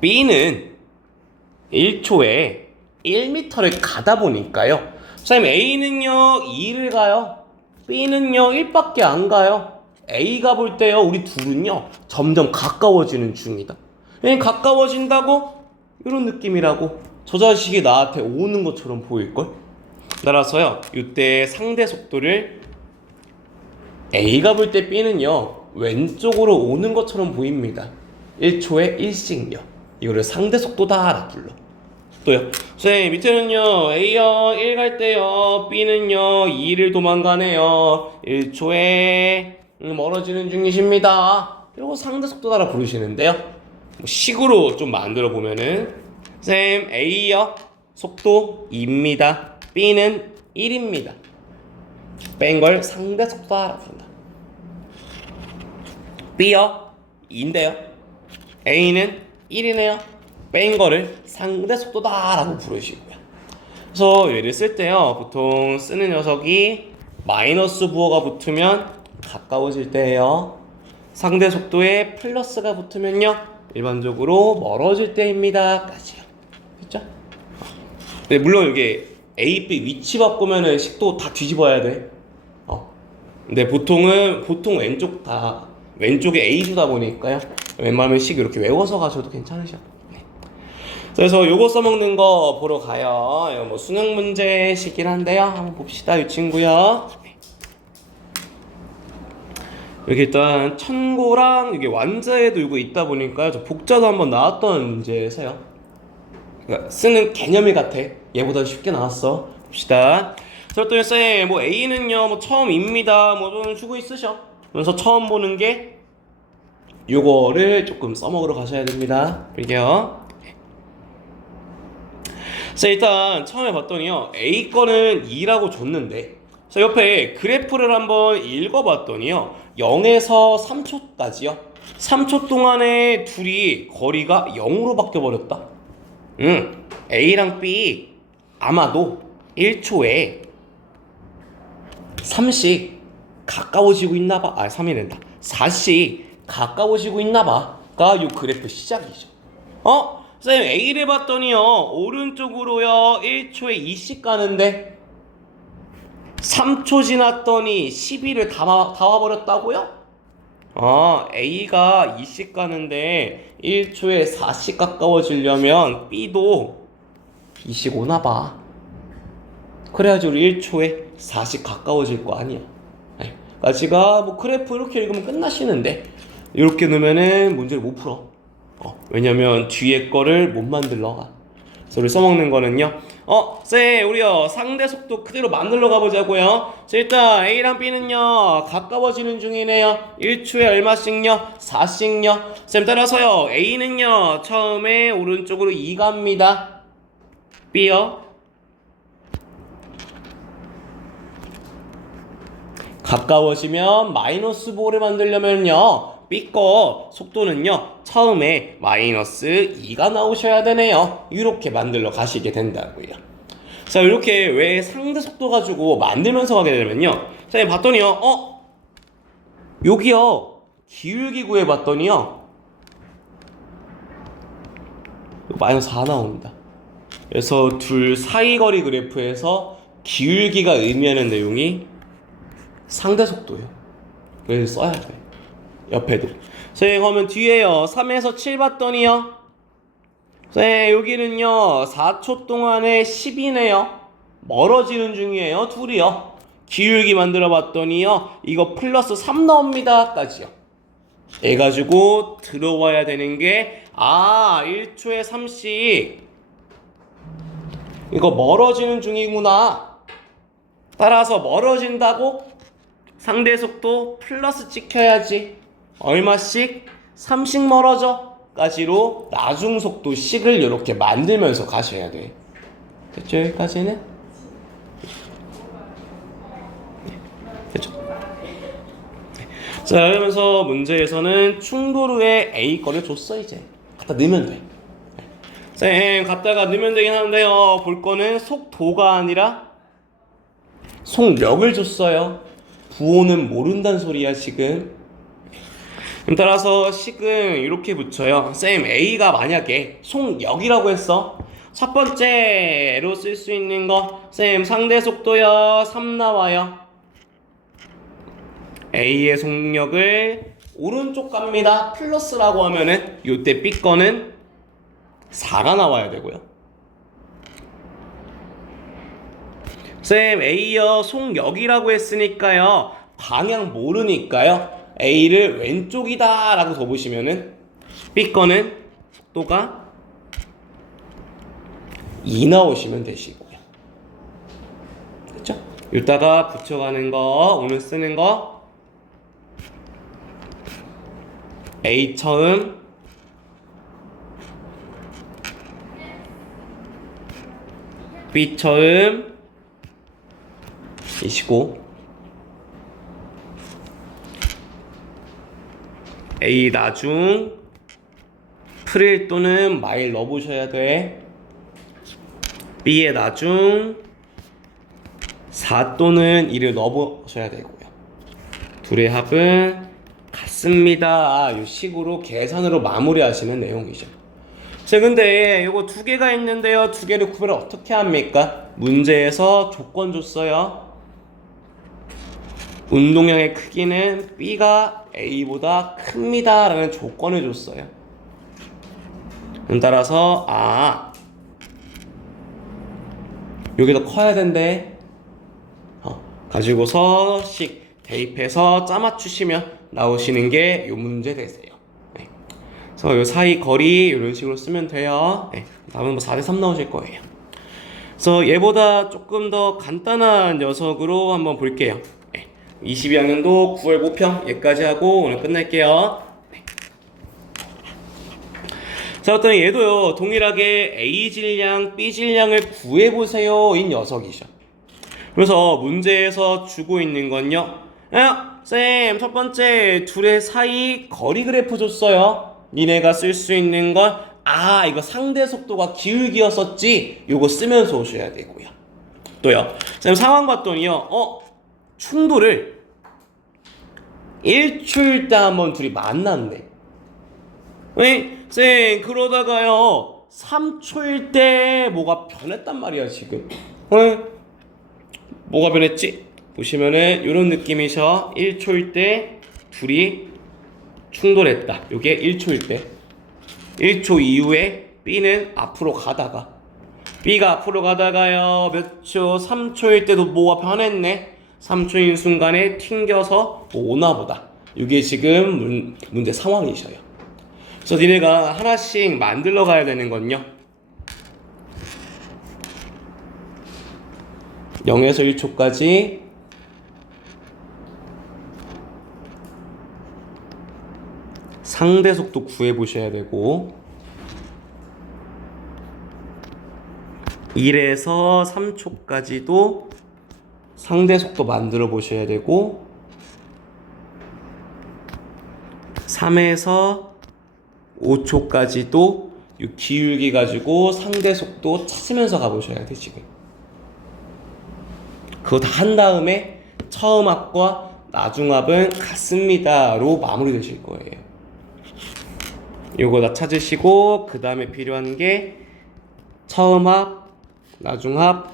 B는 1초에 1m를 가다 보니까요. 선생님 A는요 2를 가요. B는요 1밖에 안 가요. A가 볼 때요 우리 둘은요 점점 가까워지는 중이다. 가까워진다고? 이런 느낌이라고. 저 자식이 나한테 오는 것처럼 보일걸? 따라서요 이때 상대 속도를 A가 볼 때 B는요 왼쪽으로 오는 것처럼 보입니다. 1초에 1씩요. 이거를 상대 속도다라 불러. 또요. 선생님 밑에는요 A요 1 갈 때요 B는요 2를 도망가네요. 1초에 멀어지는 중이십니다. 이거 상대 속도다라 부르시는데요. 뭐 식으로 좀 만들어 보면은 선생님 A요 속도 2입니다. B는 1입니다. 뺀 걸 상대 속도다라 부른다. B요 2인데요 A는 1이네요. 뺀 거를 상대 속도다라고 부르시고요. 그래서 얘를 쓸 때요 보통 쓰는 녀석이 마이너스 부호가 붙으면 가까워질 때예요. 상대 속도에 플러스가 붙으면요 일반적으로 멀어질 때입니다 까지요. 됐죠? 네, 물론 이게 A, B 위치 바꾸면은 식도 다 뒤집어야 돼. 근데 보통 왼쪽에 A수다 보니까요. 웬만하면 식 이렇게 외워서 가셔도 괜찮으셔. 네. 그래서 요거 써먹는 거 보러 가요. 이거 뭐 수능 문제시긴 한데요. 한번 봅시다, 이 친구요. 네. 여기 일단 천고랑 이게 완자에도 이거 있다 보니까 저 복자도 한번 나왔던 문제에서요. 그러니까 쓰는 개념이 같아. 얘보다 쉽게 나왔어. 봅시다. 그랬더니 쌤, 뭐 A는요, 뭐 처음입니다. 뭐 좀 주고 있으셔. 그래서 처음 보는 게 요거를 조금 써먹으러 가셔야 됩니다. 볼게요. 자, 일단 처음에 봤더니요, A 거는 2라고 줬는데, 자, 옆에 그래프를 한번 읽어봤더니요, 0에서 3초까지요. 3초 동안에 둘이 거리가 0으로 바뀌어버렸다. A랑 B 아마도 1초에 3씩 가까워지고 있나봐. 3이 된다. 4씩 가까워지고 있나봐가 요 그래프 시작이죠. 쌤 A를 봤더니요 오른쪽으로요 1초에 2씩 가는데 3초 지났더니 12를 다 와버렸다고요? A가 2씩 가는데 1초에 4씩 가까워지려면 B도 2씩 오나봐. 그래야지 우리 1초에 4씩 가까워질 거 아니야. 까지가 뭐 그래프 이렇게 읽으면 끝나시는데 이렇게 넣으면은 문제를 못 풀어. 왜냐면 뒤에 거를 못 만들러. 그래서 우리 써먹는 거는요. 쌤 우리요 상대 속도 그대로 만들러 가보자고요. 자, 일단 A랑 B는요 가까워지는 중이네요. 1초에 얼마씩요? 4씩요. 쌤 따라서요 A는요 처음에 오른쪽으로 2 갑니다. B요 가까워지면 마이너스 부호를 만들려면요 B거 속도는요 처음에 마이너스 2가 나오셔야 되네요. 이렇게 만들러 가시게 된다고요. 자 이렇게 왜 상대 속도 가지고 만들면서 가게 되면요 자 봤더니요 여기요 기울기 구해봤더니요 마이너스 4 나옵니다. 그래서 둘 사이 거리 그래프에서 기울기가 의미하는 내용이 상대 속도예요. 그래서 써야 돼. 옆에도. 선생님 그러면 뒤에요 3에서 7 봤더니요 선생님 여기는요 4초 동안에 10이네요. 멀어지는 중이에요 둘이요. 기울기 만들어 봤더니요 이거 플러스 3 나옵니다 까지요. 해가지고 들어와야 되는 게 1초에 3씩 이거 멀어지는 중이구나. 따라서 멀어진다고 상대 속도 플러스 찍혀야지. 얼마씩? 3씩 멀어져 까지로 나중 속도 식을 이렇게 만들면서 가셔야 돼. 됐죠? 여기까지는? 됐죠? 자, 그러면서 문제에서는 충돌 후에 A 거를 줬어. 이제 갖다 넣으면 돼. 쌤, 갖다가 넣으면 되긴 하는데요, 볼 거는 속도가 아니라 속력을 줬어요. 부호는 모른다는 소리야 지금. 따라서 식은 이렇게 붙여요. 쌤, A가 만약에 속력이라고 했어. 첫 번째로 쓸 수 있는 거, 쌤, 상대 속도요 3 나와요. A의 속력을 오른쪽 갑니다. 플러스라고 하면은 이때 B 거는 4가 나와야 되고요. 쌤, A요 속력이라고 했으니까요, 방향 모르니까요, A를 왼쪽이다 라고 더 보시면은 B 거는 속도가 2 나오시면 되시고요. 됐죠? 이따가 붙여가는 거, 오늘 쓰는 거, A 처음, B 처음 이시고, A 나중, 프릴 또는 마일 넣어보셔야 돼. B의 나중 4 또는 2를 넣어보셔야 되고요. 둘의 합은 같습니다. 이 식으로 계산으로 마무리하시는 내용이죠. 자, 근데 이거 두 개가 있는데요, 두 개를 구별을 어떻게 합니까? 문제에서 조건 줬어요. 운동량의 크기는 B가 A보다 큽니다 라는 조건을 줬어요. 따라서 여기 더 커야 된대. 가지고서 식 대입해서 짜 맞추시면 나오시는 게 이 문제 되세요. 네. 그래서 이 사이 거리 이런 식으로 쓰면 돼요. 네. 다음은 뭐 4대3 나오실 거예요. 그래서 얘보다 조금 더 간단한 녀석으로 한번 볼게요. 22학년도 9월 모평 얘까지 하고 오늘 끝낼게요. 네. 자, 어떤 얘도요, 동일하게 A 질량, B 질량을 구해보세요 인 녀석이죠. 그래서 문제에서 주고 있는 건요, 쌤, 첫 번째 둘의 사이 거리 그래프 줬어요. 니네가 쓸 수 있는 건 이거 상대 속도가 기울기였었지, 요거 쓰면서 오셔야 되고요. 또요, 쌤, 상황 봤더니요, 충돌을 1초일 때 한번 둘이 만났네. 왜? 쌤, 그러다가요 3초일 때 뭐가 변했단 말이야 지금. 왜? 뭐가 변했지? 보시면은 이런 느낌이셔. 1초일 때 둘이 충돌했다. 요게 1초일 때. 1초 이후에 B는 앞으로 가다가, B가 앞으로 가다가요 몇 초? 3초일 때도 뭐가 변했네. 3초인 순간에 튕겨서 오나보다. 이게 지금 문제 상황이셔요. 그래서 니네가 하나씩 만들러 가야 되는 건요, 0에서 1초까지 상대 속도 구해보셔야 되고, 1에서 3초까지도 상대 속도 만들어 보셔야 되고, 3에서 5초까지도 이 기울기 가지고 상대 속도 찾으면서 가보셔야 돼 지금. 그거 다 한 다음에 처음 합과 나중 합은 같습니다로 마무리 되실 거예요. 요거 다 찾으시고, 그 다음에 필요한 게 처음 합, 나중 합,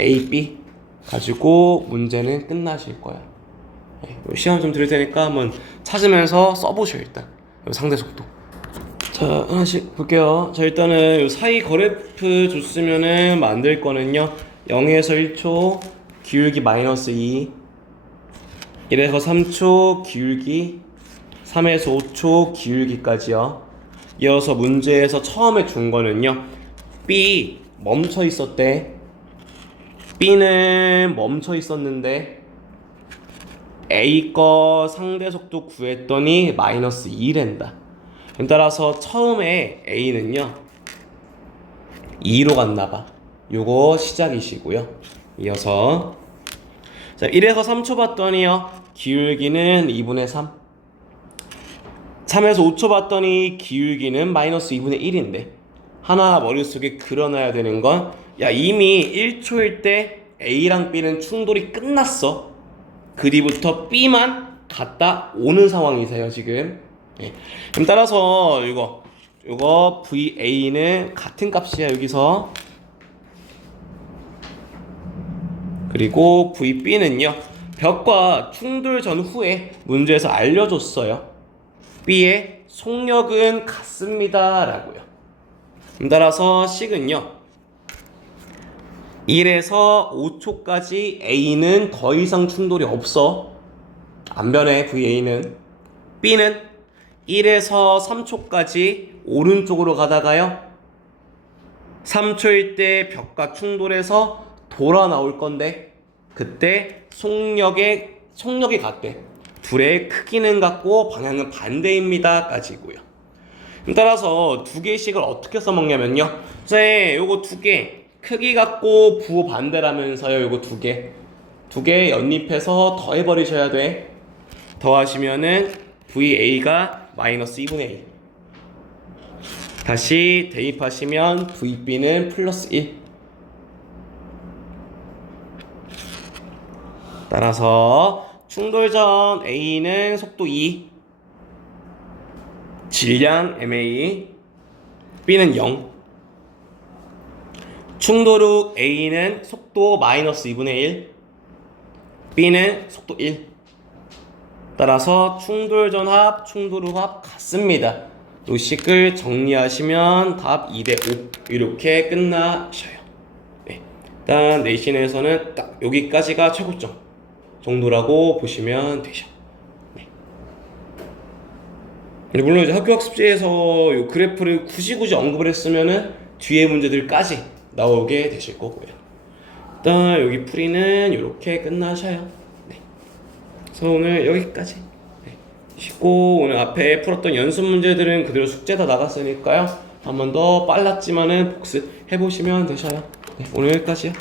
A, B 가지고 문제는 끝나실 거야. 시간 좀 드릴 테니까 한번 찾으면서 써보셔. 일단 상대 속도. 자, 하나씩 볼게요. 자, 일단은 요 사이 그래프 줬으면은 만들 거는요, 0에서 1초 기울기 마이너스 2, 1에서 3초 기울기, 3에서 5초 기울기까지요. 이어서 문제에서 처음에 준 거는요, B 멈춰 있었대. B는 멈춰 있었는데 A 거 상대 속도 구했더니 마이너스 2랜다. 따라서 처음에 A는요 2로 갔나봐. 요거 시작이시고요. 이어서 자 1에서 3초 봤더니요 기울기는 2분의 3. 3에서 5초 봤더니 기울기는 마이너스 2분의 1인데 하나 머릿속에 그려놔야 되는 건 야 이미 1초일 때 A랑 B는 충돌이 끝났어. 그 뒤부터 B만 갔다 오는 상황이세요 지금. 예. 그럼 따라서 요거 VA는 같은 값이야 여기서. 그리고 VB는요 벽과 충돌 전후에 문제에서 알려줬어요. B의 속력은 같습니다 라고요. 따라서 식은요 1에서 5초까지 A는 더 이상 충돌이 없어. 안 변해 VA는. B는 1에서 3초까지 오른쪽으로 가다가요 3초일 때 벽과 충돌해서 돌아 나올 건데 그때 속력이 같대. 둘의 크기는 같고 방향은 반대입니다 까지고요. 따라서 두 개씩을 어떻게 써먹냐면요 선생님 요거 두 개 크기 같고 부호 반대라면서요. 요거 두 개 연립해서 더해버리셔야 돼. 더하시면은 VA가 마이너스 2분의 1. 다시 대입하시면 VB는 플러스 1. 따라서 충돌 전 A는 속도 2, 질량 MA, B는 0. 충돌 후 A는 속도 마이너스 2분의 1, B는 속도 1. 따라서 충돌 전 합, 충돌 후 합 같습니다. 이 식을 정리하시면 답 2대 5 이렇게 끝나셔요. 네. 일단 내신에서는 딱 여기까지가 최고점 정도라고 보시면 되죠. 네. 물론 이제 학교 학습지에서 이 그래프를 굳이 언급을 했으면은 뒤에 문제들까지 나오게 되실 거고요. 일단 여기 풀이는 이렇게 끝나셔요. 네. 그래서 오늘 여기까지. 네. 쉬고 오늘 앞에 풀었던 연습 문제들은 그대로 숙제 다 나갔으니까요. 한 번 더 빨랐지만은 복습해 보시면 되셔요. 네. 오늘 여기까지요.